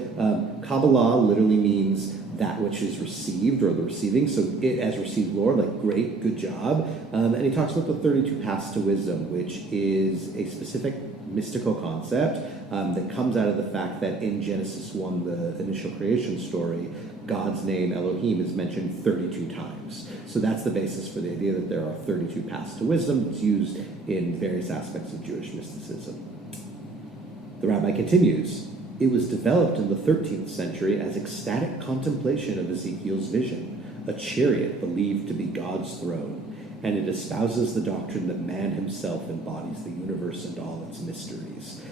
Kabbalah literally means that which is received or the receiving. So it as received lore, like great, good job. And he talks about the 32 paths to wisdom, which is a specific mystical concept that comes out of the fact that in Genesis 1, the initial creation story, God's name, Elohim, is mentioned 32 times. So that's the basis for the idea that there are 32 paths to wisdom that's used in various aspects of Jewish mysticism. The rabbi continues, "It was developed in the 13th century as ecstatic contemplation of Ezekiel's vision, a chariot believed to be God's throne, and it espouses the doctrine that man himself embodies the universe and all its mysteries."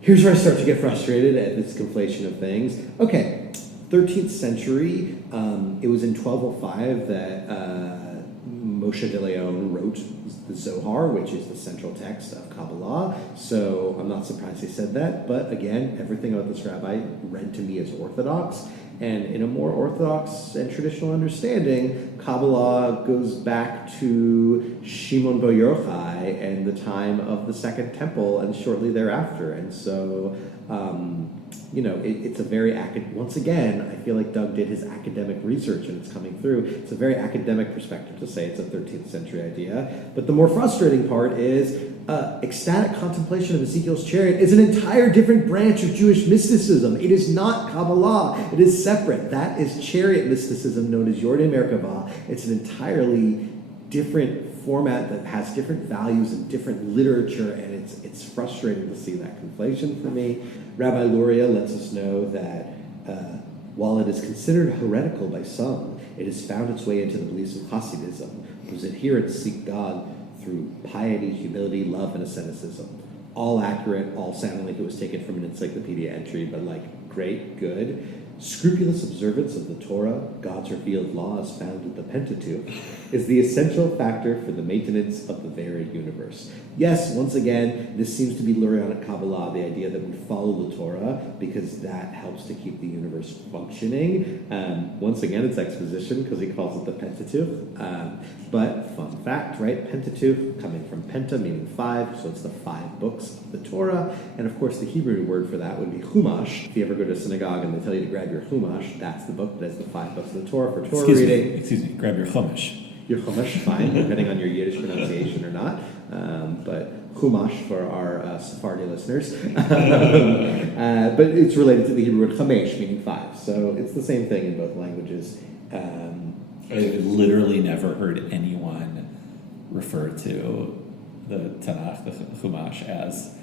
Here's where I start to get frustrated at this conflation of things. Okay, 13th century, it was in 1205 that Moshe de Leon wrote the Zohar, which is the central text of Kabbalah. So I'm not surprised he said that. But again, everything about this rabbi read to me as orthodox. And in a more orthodox and traditional understanding, Kabbalah goes back to Shimon Bar Yochai and the time of the Second Temple and shortly thereafter. And so, it's a very once again, I feel like Doug did his academic research and it's coming through. It's a very academic perspective to say it's a 13th century idea. But the more frustrating part is ecstatic contemplation of Ezekiel's chariot is an entire different branch of Jewish mysticism. It is not Kabbalah. It is separate. That is chariot mysticism known as Yordei Merkavah. It's an entirely different format that has different values and different literature, and it's frustrating to see that conflation for me. Rabbi Luria lets us know that while it is considered heretical by some, it has found its way into the beliefs of Hasidism, whose adherents seek God through piety, humility, love, and asceticism. All accurate, all sounding like it was taken from an encyclopedia entry, but like great, good. Scrupulous observance of the Torah, God's revealed law as found in the Pentateuch, is the essential factor for the maintenance of the varied universe. Yes, once again, this seems to be Lurianic Kabbalah, the idea that we follow the Torah because that helps to keep the universe functioning. Once again, it's exposition because he calls it the Pentateuch. But fun fact, right? Pentateuch coming from Penta, meaning 5, so it's the 5 books of the Torah. And of course, the Hebrew word for that would be Chumash. If you ever go to a synagogue and they tell you to grab your Chumash, that's the book that has the 5 books of the Torah for Torah reading. Excuse me, grab your Chumash. Your Chumash, fine, depending on your Yiddish pronunciation or not. But Chumash for our Sephardi listeners. But it's related to the Hebrew word Chamesh, meaning 5. So it's the same thing in both languages. I've literally never heard anyone refer to the Tanakh, the Chumash, as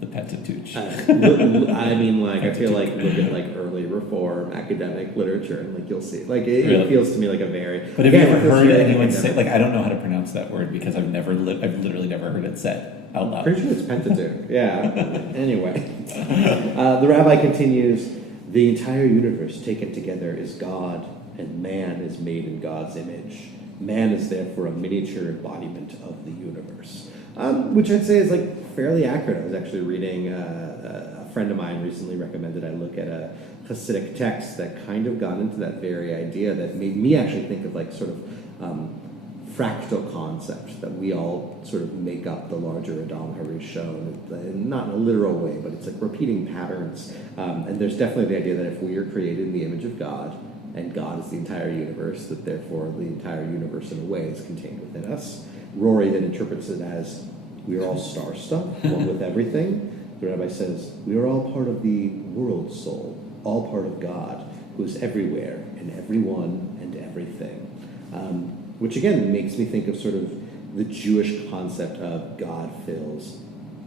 the Pentateuch. I mean, like, I feel like look at like early Reform academic literature, and like you'll see, like it feels to me like a very. But have you ever heard anyone say, like, I don't know how to pronounce that word because I've literally never heard it said out loud. Pretty sure it's Pentateuch. Yeah. Anyway, the rabbi continues: the entire universe taken together is God, and man is made in God's image. Man is therefore a miniature embodiment of the universe. Which I'd say is like fairly accurate. I was actually reading, a friend of mine recently recommended I look at a Hasidic text that kind of got into that very idea that made me actually think of like sort of fractal concept, that we all sort of make up the larger Adam Harishon, not in a literal way, but it's like repeating patterns. And there's definitely the idea that if we are created in the image of God, and God is the entire universe, that therefore the entire universe in a way is contained within us. Rory then interprets it as we are all star stuff, one with everything. The rabbi says we are all part of the world soul, all part of God, who is everywhere and everyone and everything. Which again makes me think of sort of the Jewish concept of God fills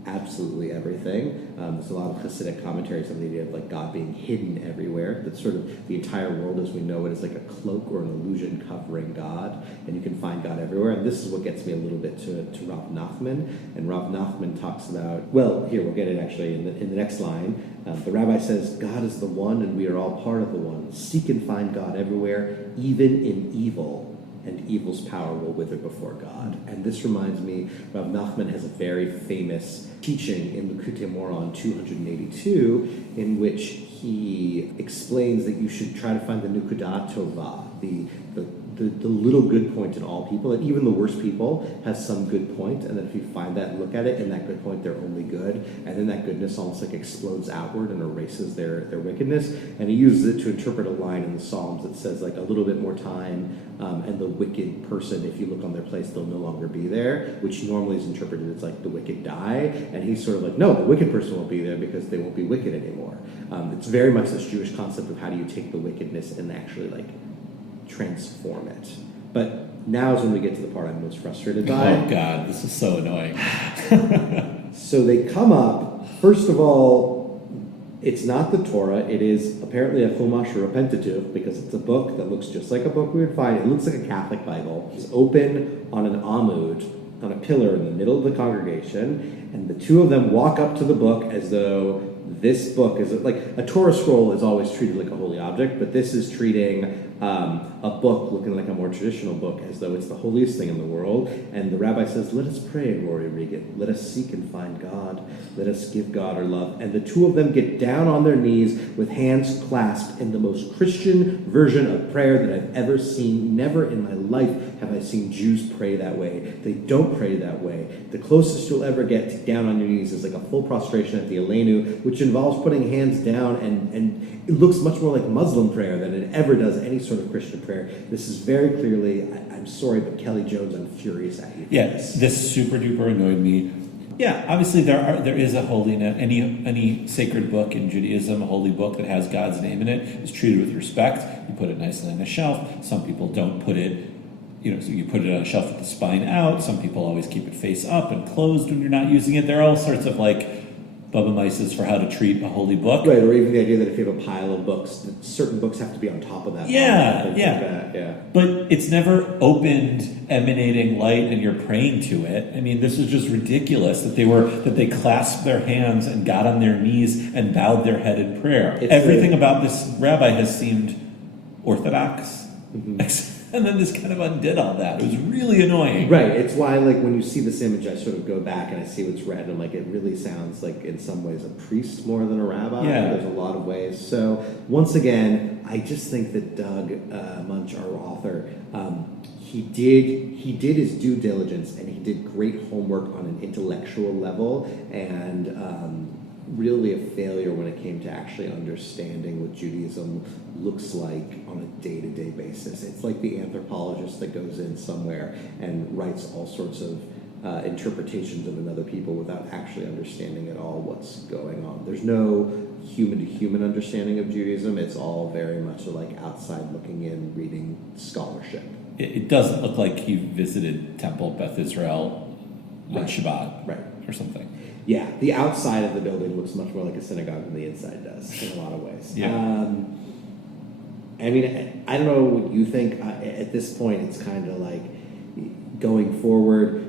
absolutely everything. There's a lot of Hasidic commentaries on the idea of like God being hidden everywhere. That sort of the entire world as we know it is like a cloak or an illusion covering God, and you can find God everywhere. And this is what gets me a little bit to Rav Nachman. And Rav Nachman talks about, well, here we'll get it actually in the next line. The rabbi says, God is the one and we are all part of the one. Seek and find God everywhere, even in evil, and evil's power will wither before God. And this reminds me, Rav Nachman has a very famous teaching in Likutei Moharan 282, in which he explains that you should try to find the Nukudah Tovah, the little good point in all people, that even the worst people has some good point, and that if you find that and look at it, and that good point, they're only good, and then that goodness almost like explodes outward and erases their wickedness. And he uses it to interpret a line in the Psalms that says like a little bit more time, and the wicked person, if you look on their place, they'll no longer be there, which normally is interpreted as like the wicked die. And he's sort of like, no, the wicked person won't be there because they won't be wicked anymore. It's very much this Jewish concept of how do you take the wickedness and actually like transform it. But now is when we get to the part I'm most frustrated by. Oh God, this is so annoying. So they come up, first of all, it's not the Torah, it is apparently a Chumash or a Pentateuch, because it's a book that looks just like a book we would find. It looks like a Catholic Bible. It's open on an amud, on a pillar in the middle of the congregation, and the two of them walk up to the book as though this book is like a Torah scroll is always treated like a holy object, but this is treating a book looking like a more traditional book as though it's the holiest thing in the world. And the rabbi says, let us pray, Rory Regan. Let us seek and find God. Let us give God our love. And the two of them get down on their knees with hands clasped in the most Christian version of prayer that I've ever seen. Never in my life have I seen Jews pray that way. They don't pray that way. The closest you'll ever get to down on your knees is like a full prostration at the Aleinu, which involves putting hands down, and it looks much more like Muslim prayer than it ever does any sort of Christian prayer. This is very clearly, I'm sorry, but Kelley Jones, I'm furious at you. Yeah, this super duper annoyed me. Yeah, obviously there is a holiness. Any sacred book in Judaism, a holy book that has God's name in it, is treated with respect. You put it nicely on a shelf. Some people don't put it, so you put it on a shelf with the spine out. Some people always keep it face up and closed when you're not using it. There are all sorts of like Bubba Mices for how to treat a holy book. Right, or even the idea that if you have a pile of books, that certain books have to be on top of that. Yeah. But it's never opened, emanating light, and you're praying to it. I mean, this is just ridiculous that they clasped their hands and got on their knees and bowed their head in prayer. Everything about this rabbi has seemed orthodox. Mm-hmm. And then this kind of undid all that. It was really annoying. Right. It's why, like, when you see this image, I sort of go back and I see what's read, and, like, it really sounds like, in some ways, a priest more than a rabbi. Yeah. There's a lot of ways. So, once again, I just think that Doug Moench, our author, he did his due diligence, and he did great homework on an intellectual level, and really a failure when it came to actually understanding what Judaism looks like on a day-to-day basis. It's like the anthropologist that goes in somewhere and writes all sorts of interpretations of another people without actually understanding at all what's going on. There's no human-to-human understanding of Judaism. It's all very much like outside looking in, reading scholarship. It doesn't look like he visited Temple Beth Israel on Right. Shabbat Right. or something. Yeah, the outside of the building looks much more like a synagogue than the inside does in a lot of ways. Yeah. I mean, I don't know what you think. At this point, it's kind of like going forward.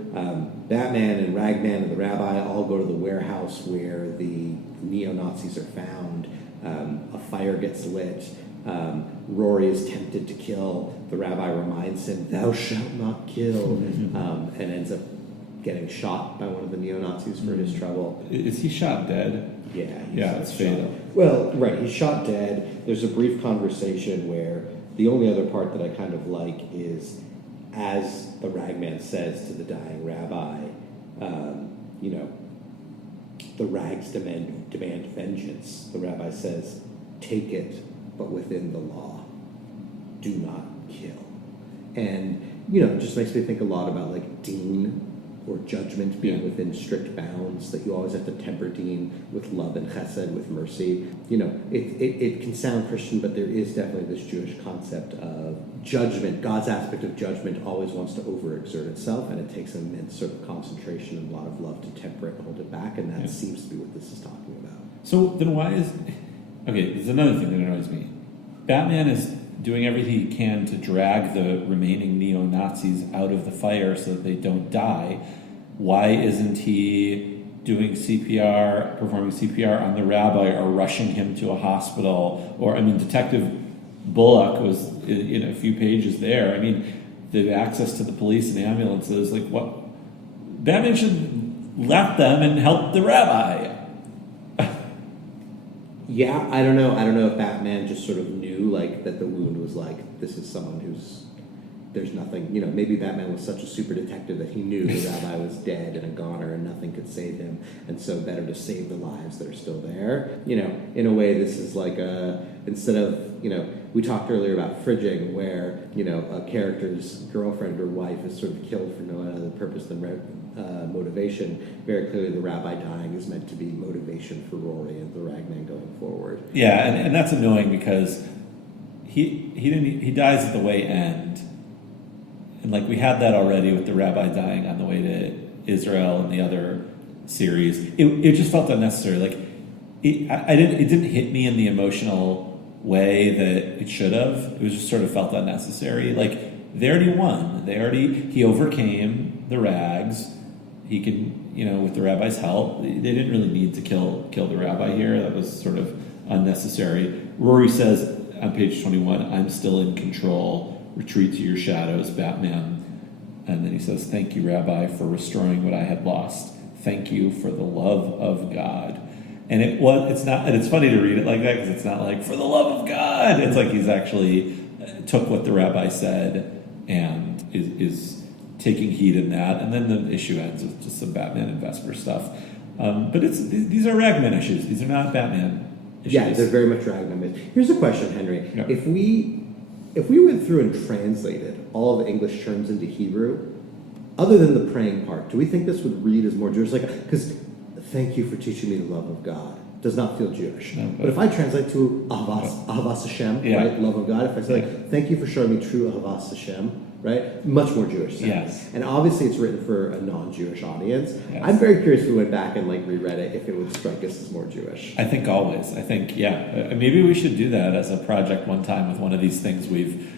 Batman and Ragman and the rabbi all go to the warehouse where the neo-Nazis are found. A fire gets lit. Rory is tempted to kill. The rabbi reminds him, "Thou shalt not kill," and ends up getting shot by one of the neo-Nazis for his trouble. Is he shot dead? Yeah, It's fatal. Well, right, he's shot dead. There's a brief conversation where the only other part that I kind of like is as the ragman says to the dying rabbi, the rags demand vengeance. The rabbi says, "Take it, but within the law. Do not kill." And, it just makes me think a lot about like Deen or judgment being within strict bounds, that you always have to temper Deen with love and chesed, with mercy. It can sound Christian, but there is definitely this Jewish concept of judgment. God's aspect of judgment always wants to overexert itself, and it takes an immense sort of concentration and a lot of love to temper it and hold it back, and that seems to be what this is talking about. So then why is... Okay, there's another thing that annoys me. Batman is doing everything he can to drag the remaining neo-Nazis out of the fire so that they don't die. Why isn't he doing CPR, performing CPR on the rabbi, or rushing him to a hospital? Or, Detective Bullock was in a few pages there. The access to the police and ambulances, like what? Batman should left them and help the rabbi. Yeah, I don't know. I don't know if Batman just sort of knew, like, that the wound was like, this is someone there's nothing, maybe Batman was such a super detective that he knew the rabbi was dead and a goner and nothing could save him, and so better to save the lives that are still there. In a way, this is like instead of, we talked earlier about fridging, where, a character's girlfriend or wife is sort of killed for no other purpose than motivation. Very clearly, the rabbi dying is meant to be motivation for Rory and the ragman going forward. Yeah, and that's annoying because he dies at the way end, and like we had that already with the rabbi dying on the way to Israel and the other series. It just felt unnecessary. Like it didn't hit me in the emotional way that it should have. It was just sort of felt unnecessary. Like they already won. He overcame the rags. He can, with the rabbi's help, they didn't really need to kill the rabbi here. That was sort of unnecessary. Rory says on page 21, "I'm still in control. Retreat to your shadows, Batman." And then he says, "Thank you, Rabbi, for restoring what I had lost. Thank you for the love of God." And it's not, and it's funny to read it like that because it's not like, "For the love of God." It's like he's actually took what the rabbi said and is taking heed in that. And then the issue ends with just some Batman and Vesper stuff. But these are Ragman issues. These are not Batman issues. Yeah, they're very much Ragman. Here's a question, Henry. Yeah. If we went through and translated all the English terms into Hebrew, other than the praying part, do we think this would read as more Jewish? Because "thank you for teaching me the love of God" does not feel Jewish. No, but if I translate to Ahavas Hashem, right, love of God, if I say like, "Thank you for showing me true Ahavas Hashem," right, much more Jewish. Yes. And obviously it's written for a non-Jewish audience. Yes. I'm very curious if we went back and like reread it, if it would strike us as more Jewish. I think always. I think, maybe we should do that as a project one time with one of these things we've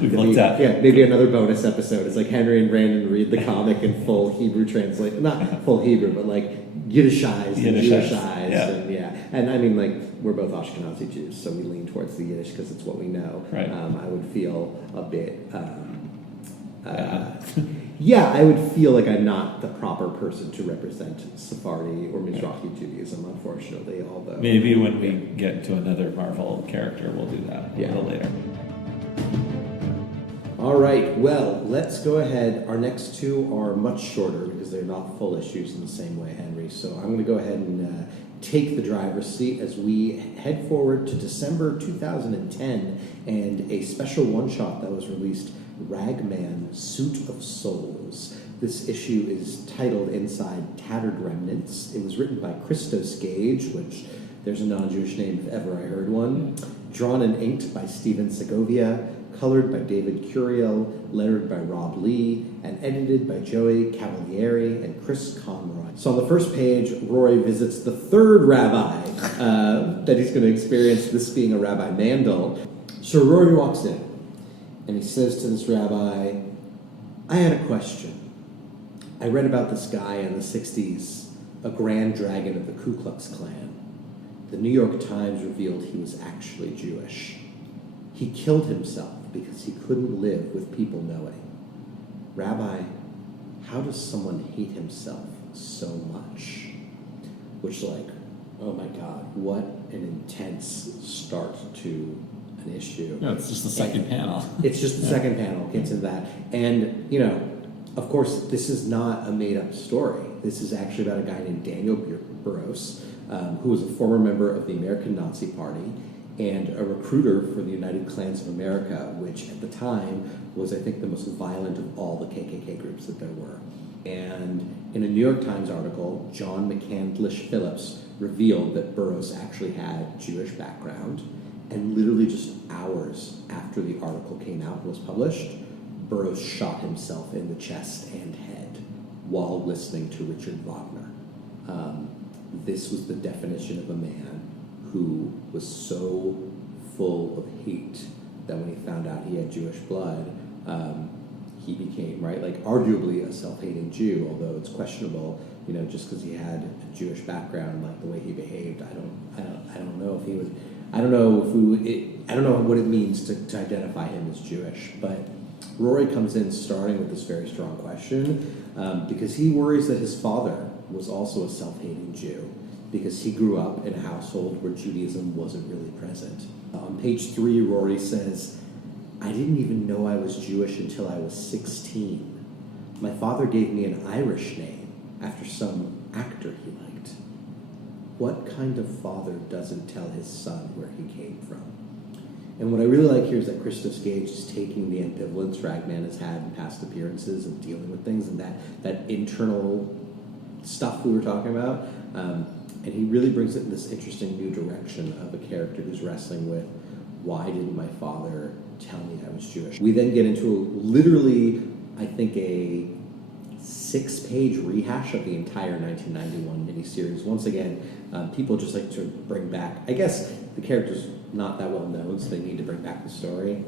looked at. Yeah, maybe another bonus episode. It's like Henry and Brandon read the comic in full Hebrew translation. Not full Hebrew, but like Yiddishized and Jewishized. Yeah. And like, we're both Ashkenazi Jews, so we lean towards the Yiddish because it's what we know. Right. I would feel a bit... I would feel like I'm not the proper person to represent Sephardi or Mizrahi Judaism, unfortunately, although... Maybe when we get to another Marvel character, we'll do that a little later. All right, well, let's go ahead. Our next two are much shorter because they're not full issues in the same way, Henry. So I'm going to go ahead and take the driver's seat as we head forward to December 2010 and a special one-shot that was released, Ragman, Suit of Souls. This issue is titled inside Tattered Remnants. It was written by Christos Gage, which There's a non-Jewish name if ever I heard one. Drawn and inked by Stephen Segovia, colored by David Curiel, lettered by Rob Lee, and edited by Joey Cavalieri and Chris Conroy. So on the first page, Rory visits the third rabbi that he's going to experience, this being a Rabbi Mandel. So Rory walks in, and he says to this rabbi, I had a question. I read about this guy in the 60s, a Grand Dragon of the Ku Klux Klan. The New York Times revealed he was actually Jewish. He killed himself because he couldn't live with people knowing. Rabbi, how does someone hate himself so much? Which, like, oh my God, what an intense start to an issue. No, it's just the second panel. It's just the second panel, gets into that. And, you know, of course, this is not a made-up story. This is actually about a guy named Daniel Burroughs, who was a former member of the American Nazi Party and a recruiter for the United Klans of America, which at the time was, I think, the most violent of all the KKK groups that there were. And in a New York Times article, John McCandlish Phillips revealed that Burroughs actually had Jewish background, and literally just hours after the article came out and was published, Burroughs shot himself in the chest and head while listening to Richard Wagner. This was the definition of a man who was so full of hate that when he found out he had Jewish blood, he became, right, like arguably a self-hating Jew, although it's questionable, you know, just because he had a Jewish background, like the way he behaved. I don't know if he was, I don't know what it means to identify him as Jewish. But Rory comes in starting with this very strong question because he worries that his father was also a self-hating Jew, because he grew up in a household where Judaism wasn't really present. On page 3, Rory says, I didn't even know I was Jewish until I was 16. My father gave me an Irish name after some actor he liked. What kind of father doesn't tell his son where he came from? And what I really like here is that Christos Gage is taking the ambivalence Ragman has had in past appearances and dealing with things and that internal stuff we were talking about, and he really brings it in this interesting new direction of a character who's wrestling with, why didn't my father tell me I was Jewish? We then get into literally, I think, a 6-page rehash of the entire 1991 miniseries. Once again, people just like to bring back, I guess the character's not that well known, so they need to bring back the story.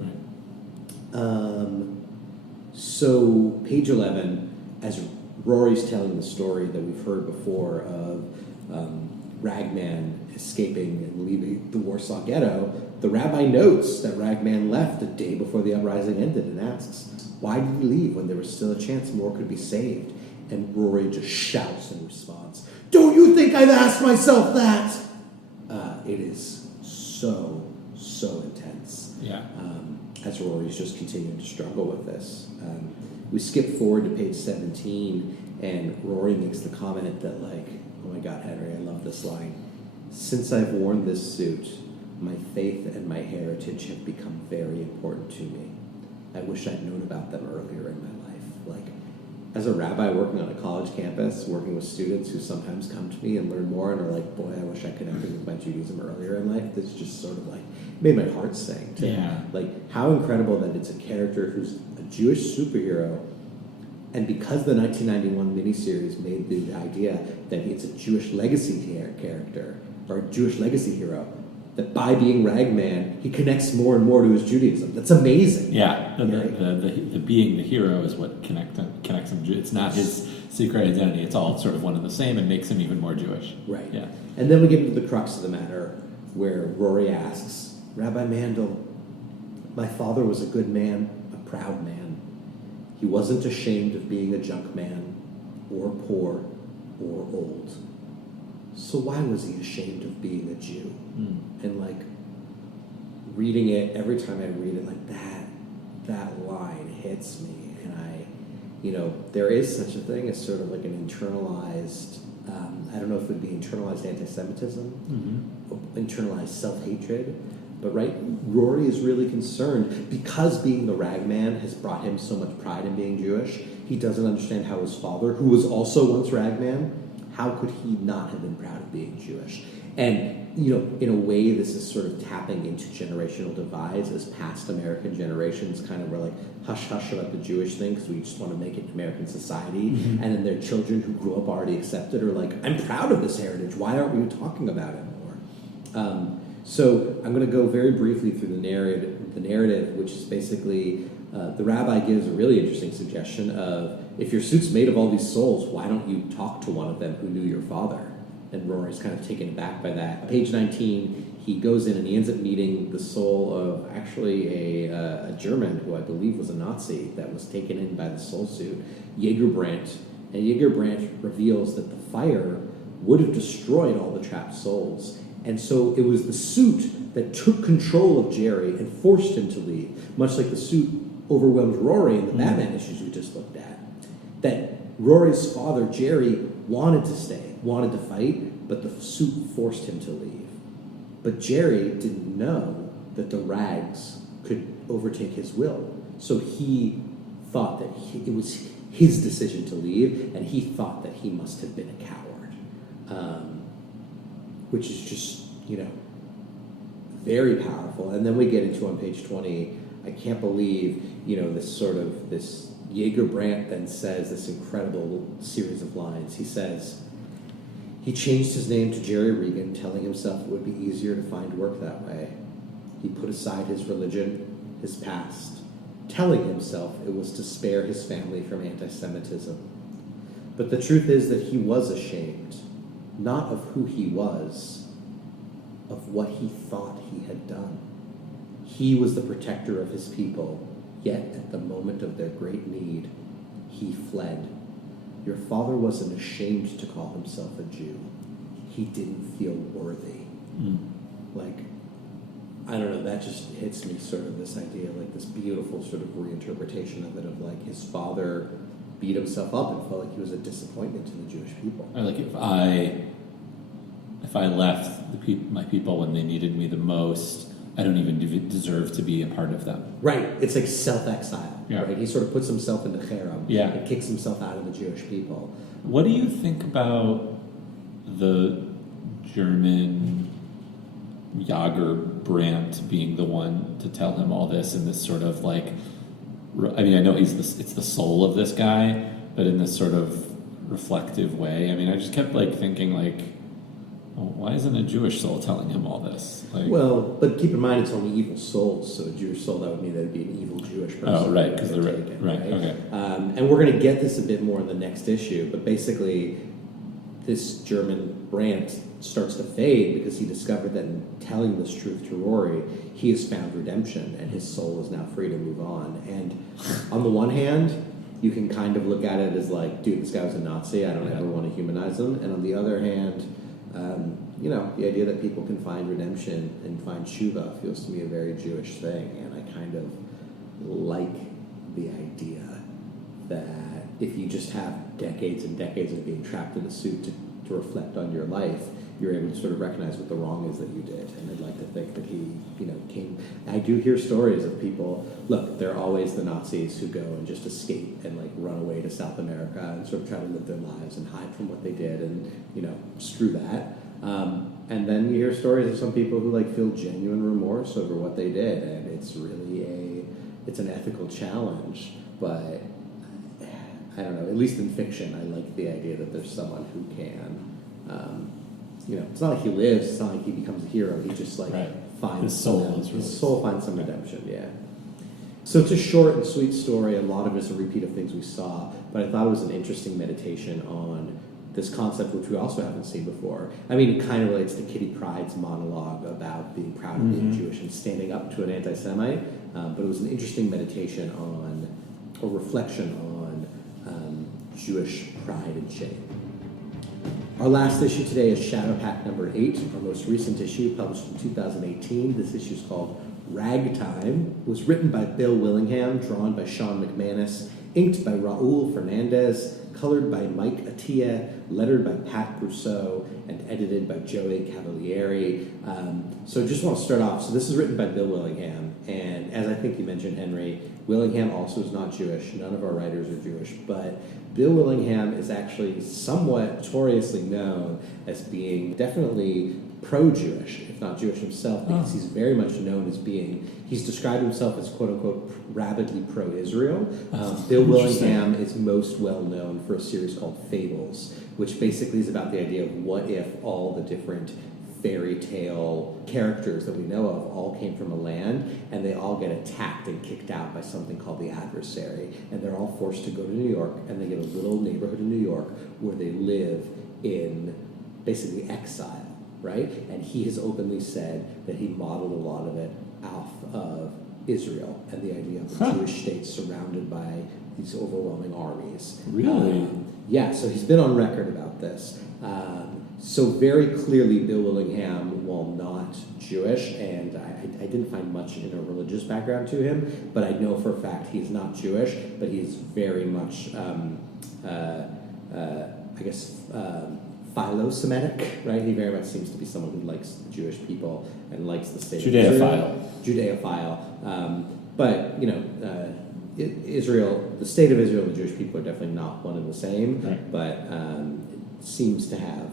So page 11, as Rory's telling the story that we've heard before of Ragman escaping and leaving the Warsaw Ghetto, the rabbi notes that Ragman left the day before the uprising ended and asks, why did he leave when there was still a chance more could be saved? And Rory just shouts in response, don't you think I've asked myself that? It is so intense. Yeah. As Rory's just continuing to struggle with this. We skip forward to page 17, and Rory makes the comment that, like, oh my God, Henry, I love this line. Since I've worn this suit, my faith and my heritage have become very important to me. I wish I'd known about them earlier in my life. Like, as a rabbi working on a college campus, working with students who sometimes come to me and learn more and are like, boy, I wish I connected with my Judaism earlier in life. That's just sort of like, made my heart sing. Yeah. Like, how incredible that it's a character who's a Jewish superhero, and because the 1991 miniseries made the idea that it's a Jewish legacy character, or a Jewish legacy hero, that by being Ragman, he connects more and more to his Judaism. That's amazing. Yeah, the being the hero is what connects him. It's not his secret identity. It's all sort of one and the same and makes him even more Jewish. Right. Yeah. And then we get into the crux of the matter, where Rory asks, Rabbi Mandel, my father was a good man, a proud man. He wasn't ashamed of being a junk man, or poor, or old. So why was he ashamed of being a Jew? And like, reading it, every time I read it, like that line hits me. And there is such a thing as sort of like an internalized, I don't know if it would be internalized anti-Semitism, internalized self-hatred. But right, Rory is really concerned because being the Ragman has brought him so much pride in being Jewish. He doesn't understand how his father, who was also once Ragman, how could he not have been proud of of being Jewish. And, in a way, this is sort of tapping into generational divides as past American generations kind of were like hush-hush about the Jewish thing because we just want to make it American society. And then their children who grew up already accepted are like, I'm proud of this heritage. Why aren't we talking about it more? So I'm going to go very briefly through the narrative, which is basically the rabbi gives a really interesting suggestion of, if your suit's made of all these souls, why don't you talk to one of them who knew your father? And Rory's kind of taken aback by that. Page 19, he goes in and he ends up meeting the soul of actually a German who I believe was a Nazi that was taken in by the soul suit, Jägerbrandt. And Jägerbrandt reveals that the fire would have destroyed all the trapped souls. And so it was the suit that took control of Jerry and forced him to leave, much like the suit overwhelmed Rory in the Batman issues we just looked at. That Rory's father, Jerry, wanted to stay, wanted to fight, but the suit forced him to leave. But Jerry didn't know that the rags could overtake his will. So he thought that it was his decision to leave, and he thought that he must have been a coward. Which is just, very powerful. And then we get into, on page 20, I can't believe, this Jägerbrandt then says this incredible series of lines. He says, he changed his name to Jerry Regan, telling himself it would be easier to find work that way. He put aside his religion, his past, telling himself it was to spare his family from anti-Semitism. But the truth is that he was ashamed, not of who he was, of what he thought he had done. He was the protector of his people, yet at the moment of their great need, he fled. Your father wasn't ashamed to call himself a Jew. He didn't feel worthy. I don't know, that just hits me, sort of this idea, this beautiful sort of reinterpretation of it, of his father beat himself up and felt like he was a disappointment to the Jewish people. Or if I left my people when they needed me the most, I don't even deserve to be a part of them. Right. It's like self-exile. Yeah. Right. He sort of puts himself into cherem. Yeah. And kicks himself out of the Jewish people. What do you think about the German Jägerbrandt being the one to tell him all this in this sort of I know it's the soul of this guy, but in this sort of reflective way. I just kept thinking why isn't a Jewish soul telling him all this? But keep in mind it's only evil souls, so a Jewish soul, that would mean that it'd be an evil Jewish person. Oh, right, because they're taken, right. Okay. And we're going to get this a bit more in the next issue, but basically this German Brandt starts to fade because he discovered that in telling this truth to Rory, he has found redemption and his soul is now free to move on. And on the one hand, you can kind of look at it as dude, this guy was a Nazi, I don't ever want to humanize him. And on the other hand, the idea that people can find redemption and find tshuva feels to me a very Jewish thing, and I kind of like the idea that if you just have decades and decades of being trapped in a suit to reflect on your life, you're able to sort of recognize what the wrong is that you did. And I'd like to think that he, came. I do hear stories of people, look, there are always the Nazis who go and just escape and run away to South America and sort of try to live their lives and hide from what they did and, screw that. And then you hear stories of some people who feel genuine remorse over what they did, and it's really it's an ethical challenge, but I don't know, at least in fiction, I like the idea that there's someone who can, it's not like he lives, it's not like he becomes a hero, he just finds his soul his soul finds some redemption, yeah. So it's a short and sweet story, a lot of it is a repeat of things we saw, but I thought it was an interesting meditation on this concept, which we also haven't seen before. It kind of relates to Kitty Pryde's monologue about being proud of being Jewish and standing up to an anti-Semite, but it was an interesting meditation on, or reflection on, Jewish pride and shame. Our last issue today is Shadow Pack number 8, our most recent issue, published in 2018. This issue is called Ragtime. It was written by Bill Willingham, drawn by Sean McManus, inked by Raul Fernandez, colored by Mike Attia, lettered by Pat Brousseau, and edited by Joey Cavalieri. So just want to start off. So this is written by Bill Willingham, and as I think you mentioned, Henry, Willingham also is not Jewish. None of our writers are Jewish, but Bill Willingham is actually somewhat notoriously known as being definitely pro-Jewish, if not Jewish himself, because he's very much known as being, he's described himself as quote-unquote rabidly pro-Israel. Bill Willingham is most well known for a series called Fables, which basically is about the idea of what if all the different fairy tale characters that we know of all came from a land and they all get attacked and kicked out by something called the adversary, and they're all forced to go to New York, and they get a little neighborhood in New York where they live in basically exile, right? And he has openly said that he modeled a lot of it off of Israel and the idea of a Jewish state surrounded by these overwhelming armies. Really? Yeah, so he's been on record about this. So very clearly, Bill Willingham, while not Jewish, and I didn't find much in a religious background to him, but I know for a fact he's not Jewish, but he's very much, philo-Semitic, right? He very much seems to be someone who likes the Jewish people and likes the state of Israel. Judeophile. But, you know, Israel, the state of Israel and the Jewish people are definitely not one and the same, right. But seems to have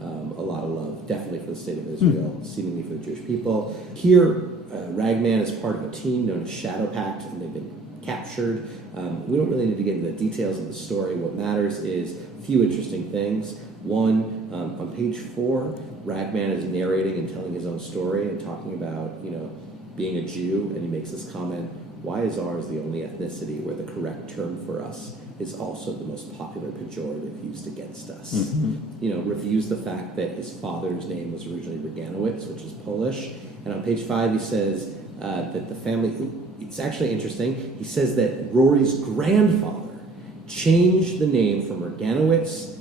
a lot of love, definitely for the state of Israel, seemingly for the Jewish people. Here, Ragman is part of a team known as Shadow Pact, and they've been captured. We don't really need to get into the details of the story. What matters is a few interesting things. One, on page 4, Ragman is narrating and telling his own story and talking about, you know, being a Jew, and he makes this comment, "Why is ours the only ethnicity where the correct term for us is also the most popular pejorative used against us?" Mm-hmm. You know, reviews the fact that his father's name was originally Raganowitz, which is Polish. And on page 5, he says that the family, it's actually interesting, he says that Rory's grandfather changed the name from Raganowitz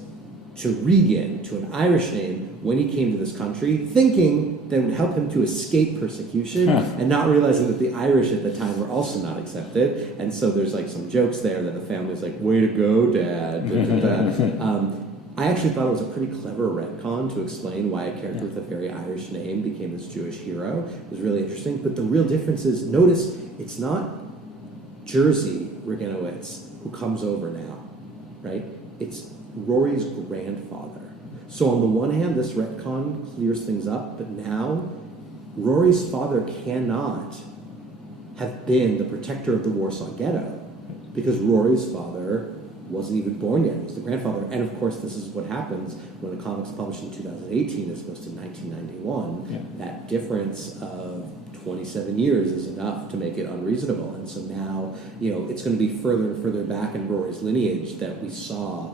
to Regan, to an Irish name, when he came to this country, thinking that it would help him to escape persecution, and not realizing that the Irish at the time were also not accepted. And so there's like some jokes there that the family's like, "Way to go, Dad." I actually thought it was a pretty clever retcon to explain why a character with a very Irish name became this Jewish hero. It was really interesting. But the real difference is, notice, it's not Jerzy Raganowitz who comes over now, right? It's Rory's grandfather. So on the one hand, this retcon clears things up, but now Rory's father cannot have been the protector of the Warsaw Ghetto, because Rory's father wasn't even born yet. It was the grandfather. And of course, this is what happens when the comic's published in 2018 as opposed to 1991. Yeah. That difference of 27 years is enough to make it unreasonable. And so now, you know, it's going to be further and further back in Rory's lineage that we saw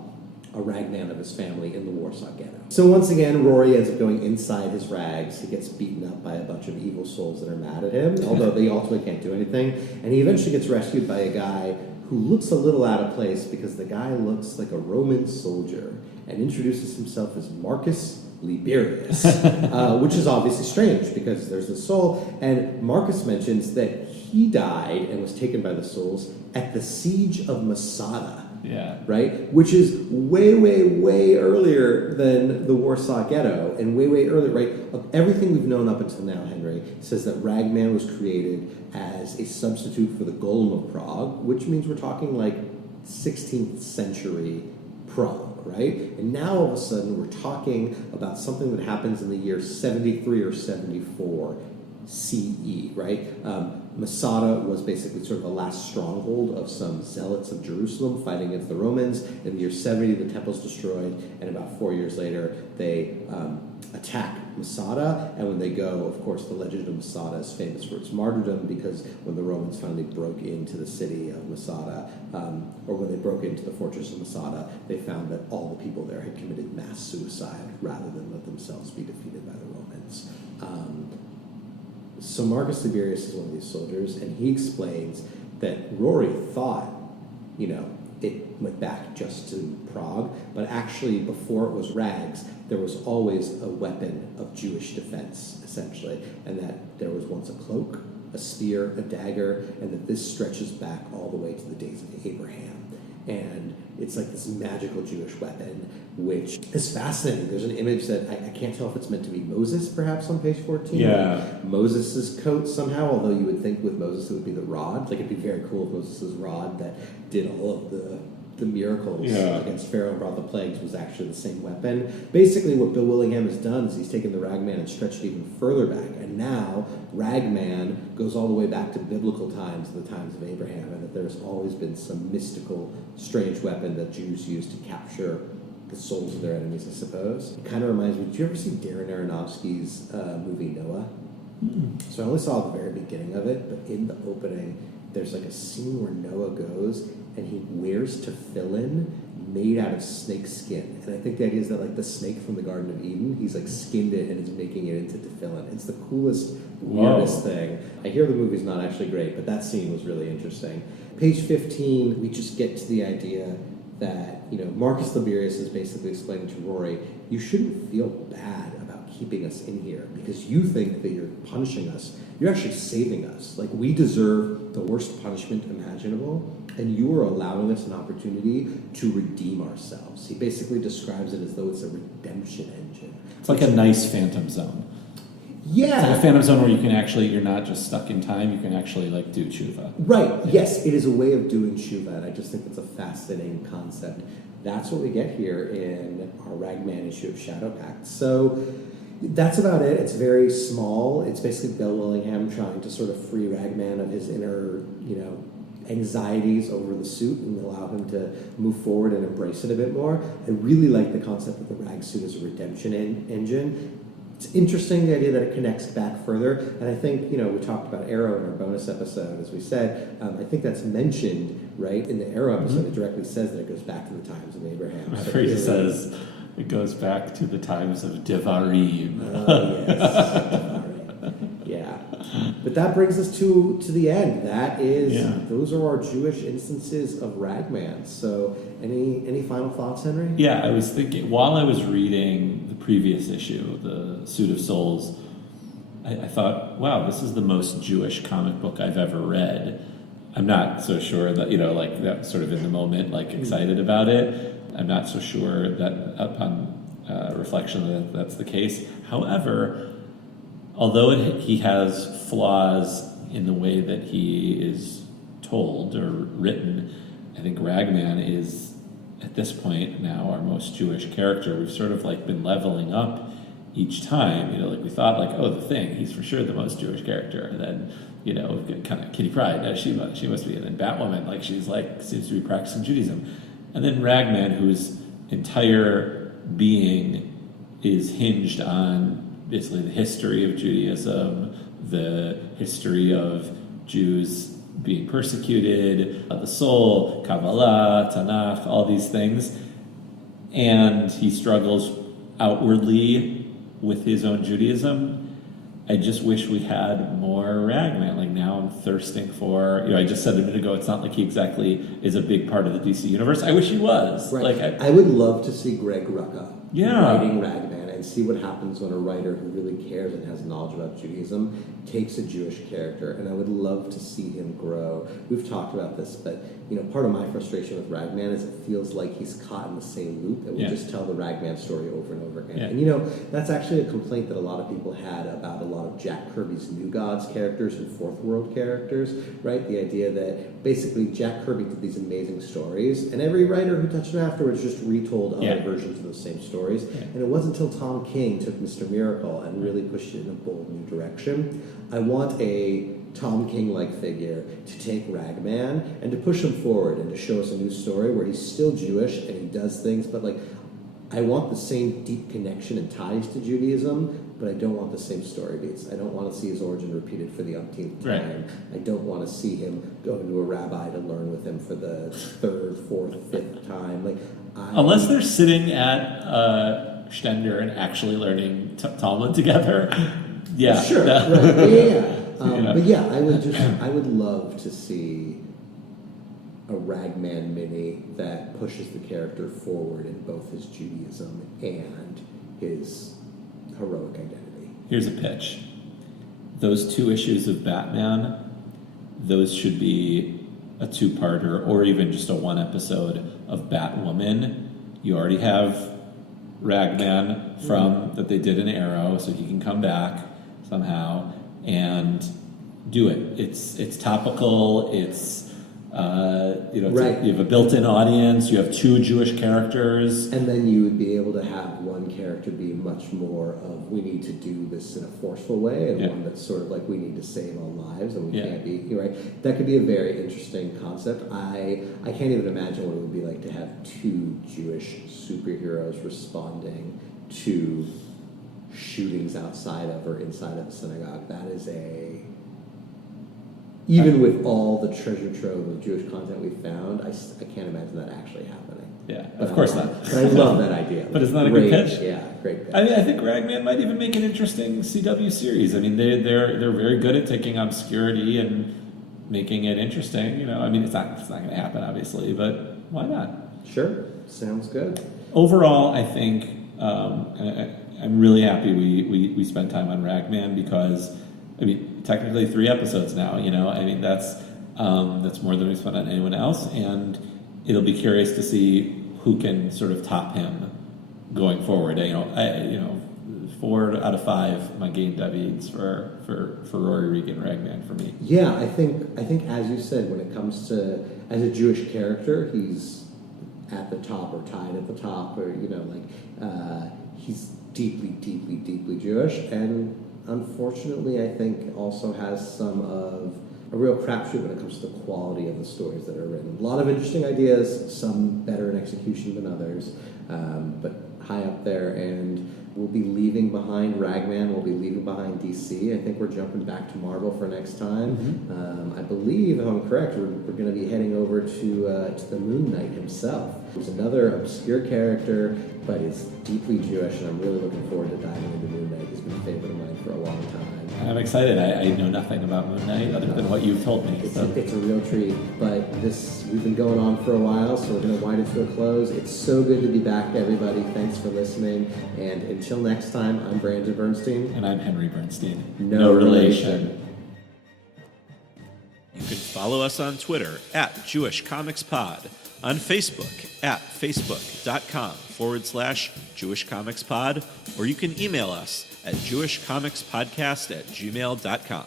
a ragman of his family in the Warsaw Ghetto. So once again, Rory ends up going inside his rags. He gets beaten up by a bunch of evil souls that are mad at him, although they ultimately can't do anything. And he eventually gets rescued by a guy who looks a little out of place, because the guy looks like a Roman soldier and introduces himself as Marcus Liberius, which is obviously strange because there's the soul. And Marcus mentions that he died and was taken by the souls at the siege of Masada. Yeah. Right? Which is way, way, way earlier than the Warsaw Ghetto, and way, way earlier, right? Everything we've known up until now, Henry, says that Ragman was created as a substitute for the Golem of Prague, which means we're talking like 16th century Prague, right? And now all of a sudden we're talking about something that happens in the year 73 or 74 CE, right? Masada was basically sort of a last stronghold of some zealots of Jerusalem fighting against the Romans. In the year 70, the temple's destroyed, and about 4 years later, they attack Masada. And when they go, of course, the legend of Masada is famous for its martyrdom, because when the Romans finally broke into the city of Masada, or when they broke into the fortress of Masada, they found that all the people there had committed mass suicide rather than let themselves be defeated by the Romans. So Marcus Liberius is one of these soldiers, and he explains that Rory thought, you know, it went back just to Prague, but actually before it was rags, there was always a weapon of Jewish defense, essentially, and that there was once a cloak, a spear, a dagger, and that this stretches back all the way to the days of Abraham. And it's like this magical Jewish weapon, which is fascinating. There's an image that I can't tell if it's meant to be Moses, perhaps, on page 14. Yeah. Moses' coat somehow, although you would think with Moses it would be the rod. Like, it'd be very cool if Moses' rod that did all of the miracles against Pharaoh and brought the plagues was actually the same weapon. Basically, what Bill Willingham has done is he's taken the ragman and stretched it even further back. And now, ragman goes all the way back to biblical times, the times of Abraham, and that there's always been some mystical, strange weapon that Jews use to capture the souls of their enemies, I suppose. It kind of reminds me, did you ever see Darren Aronofsky's movie Noah? So I only saw the very beginning of it, but in the opening, there's like a scene where Noah goes and he wears tefillin made out of snake skin. And I think the idea is that, like, the snake from the Garden of Eden, he's like skinned it and is making it into tefillin. It's the coolest, weirdest thing. I hear the movie's not actually great, but that scene was really interesting. Page 15, we just get to the idea that, you know, Marcus Liberius is basically explaining to Rory, you shouldn't feel bad about keeping us in here because you think that you're punishing us. You're actually saving us. Like, we deserve the worst punishment imaginable, and you are allowing us an opportunity to redeem ourselves. He basically describes it as though it's a redemption engine. It's like a nice phantom zone. Yeah. It's like a phantom zone where you can actually, you're not just stuck in time, you can actually, like, do tshuva. Right. Yes, it is a way of doing tshuva, and I just think it's a fascinating concept. That's what we get here in our Ragman issue of Shadow Pact. So that's about it. It's very small. It's basically Bill Willingham trying to sort of free Ragman of his inner, you know, anxieties over the suit and allow him to move forward and embrace it a bit more. I really like the concept of the rag suit as a redemption engine. It's interesting, the idea that it connects back further, and I think, you know, we talked about Arrow in our bonus episode, as we said. I think that's mentioned, right, in the Arrow episode. It directly says that it goes back to the times of Abraham. So he says it goes back to the times of Devarim. Oh, yes. Yeah. But that brings us to the end. That is, those are our Jewish instances of Ragman. So any final thoughts, Henry? Yeah, I was thinking, while I was reading the previous issue, The Suit of Souls, I thought, wow, this is the most Jewish comic book I've ever read. I'm not so sure that, you know, like, that sort of in the moment, like, excited about it. I'm not so sure that upon reflection that that's the case. However, although he has flaws in the way that he is told or written, I think Ragman is, at this point now, our most Jewish character. We've sort of, like, been leveling up each time. You know, like, we thought, like, oh, the Thing, he's for sure the most Jewish character. And then, you know, kind of Kitty Pryde, no, she must be. And then Batwoman, like, she's, like, seems to be practicing Judaism. And then Ragman, whose entire being is hinged on basically the history of Judaism, the history of Jews being persecuted, the soul, Kabbalah, Tanakh, all these things. And he struggles outwardly with his own Judaism. I just wish we had more Ragman. Like, now I'm thirsting for, you know, I just said a minute ago, it's not like he exactly is a big part of the DC universe. I wish he was. Right. Like, I would love to see Greg Rucka Yeah. writing Ragman and see what happens when a writer who really cares and has knowledge about Judaism takes a Jewish character, and I would love to see him grow. We've talked about this, but, you know, part of my frustration with Ragman is it feels like he's caught in the same loop, that we just tell the Ragman story over and over again. Yeah. And, you know, that's actually a complaint that a lot of people had about a lot of Jack Kirby's New Gods characters and Fourth World characters, right? The idea that basically Jack Kirby did these amazing stories, and every writer who touched them afterwards just retold other versions of those same stories. Yeah. And it wasn't until Tom King took Mr. Miracle and really pushed it in a bold new direction. I want a Tom King-like figure to take Ragman and to push him forward and to show us a new story where he's still Jewish and he does things, but, like, I want the same deep connection and ties to Judaism, but I don't want the same story beats. I don't want to see his origin repeated for the umpteenth time. Right. I don't want to see him go into a rabbi to learn with him for the third, fourth, fifth time. Like, unless they're sitting at Stender and actually learning Talmud together. Yeah. Sure. Right. Yeah. But yeah, I would love to see a Ragman mini that pushes the character forward in both his Judaism and his heroic identity. Here's a pitch. those 2 issues of Batman, those should be a 2-parter or even just a 1 episode of Batwoman. You already have Ragman from that they did in Arrow, so he can come back somehow and do it. It's topical. It's Right. You have a built-in audience. You have 2 Jewish characters, And then you would be able to have one character be much more of, we need to do this in a forceful way, and one that's sort of like, we need to save on lives, and we can't be, you're right. That could be a very interesting concept. I can't even imagine what it would be like to have 2 Jewish superheroes responding to shootings outside of or inside of a synagogue. That is even with all the treasure trove of Jewish content we found, I can't imagine that actually happening. Yeah, of course not. But I love that idea. But it's not a good pitch. Yeah, great pitch. I mean, I think Ragman might even make an interesting CW series. I mean, they're very good at taking obscurity and making it interesting. I mean, it's not going to happen, obviously, but why not? Sure, sounds good. Overall, I think I'm really happy we spent time on Ragman because, I mean, technically 3 episodes now. I mean, that's more than we spent on anyone else, and it'll be curious to see who can sort of top him going forward. 4 out of 5 my game debuts for Rory Regan Ragman for me. Yeah, I think as you said, when it comes to as a Jewish character, he's at the top or tied at the top, or he's deeply, deeply, deeply Jewish, and unfortunately, I think also has some of a real crapshoot when it comes to the quality of the stories that are written. A lot of interesting ideas, some better in execution than others, but high up there. And we'll be leaving behind Ragman. We'll be leaving behind DC. I think we're jumping back to Marvel for next time. I believe, if I'm correct, we're going to be heading over to the Moon Knight himself. He's another obscure character, but is deeply Jewish, and I'm really looking forward to diving into Moon Knight. He's been a favorite of mine for a long time. I'm excited. I know nothing about Moon Knight other than what you've told me. It's a real treat, but we've been going on for a while, so we're going to wind it to a close. It's so good to be back, everybody. Thanks for listening, and until next time, I'm Brandon Bernstein. And I'm Henry Bernstein. No relation. You can follow us on Twitter at Jewish Comics Pod, on Facebook at facebook.com/Jewish Comics Pod, or you can email us at jewishcomicspodcast@gmail.com.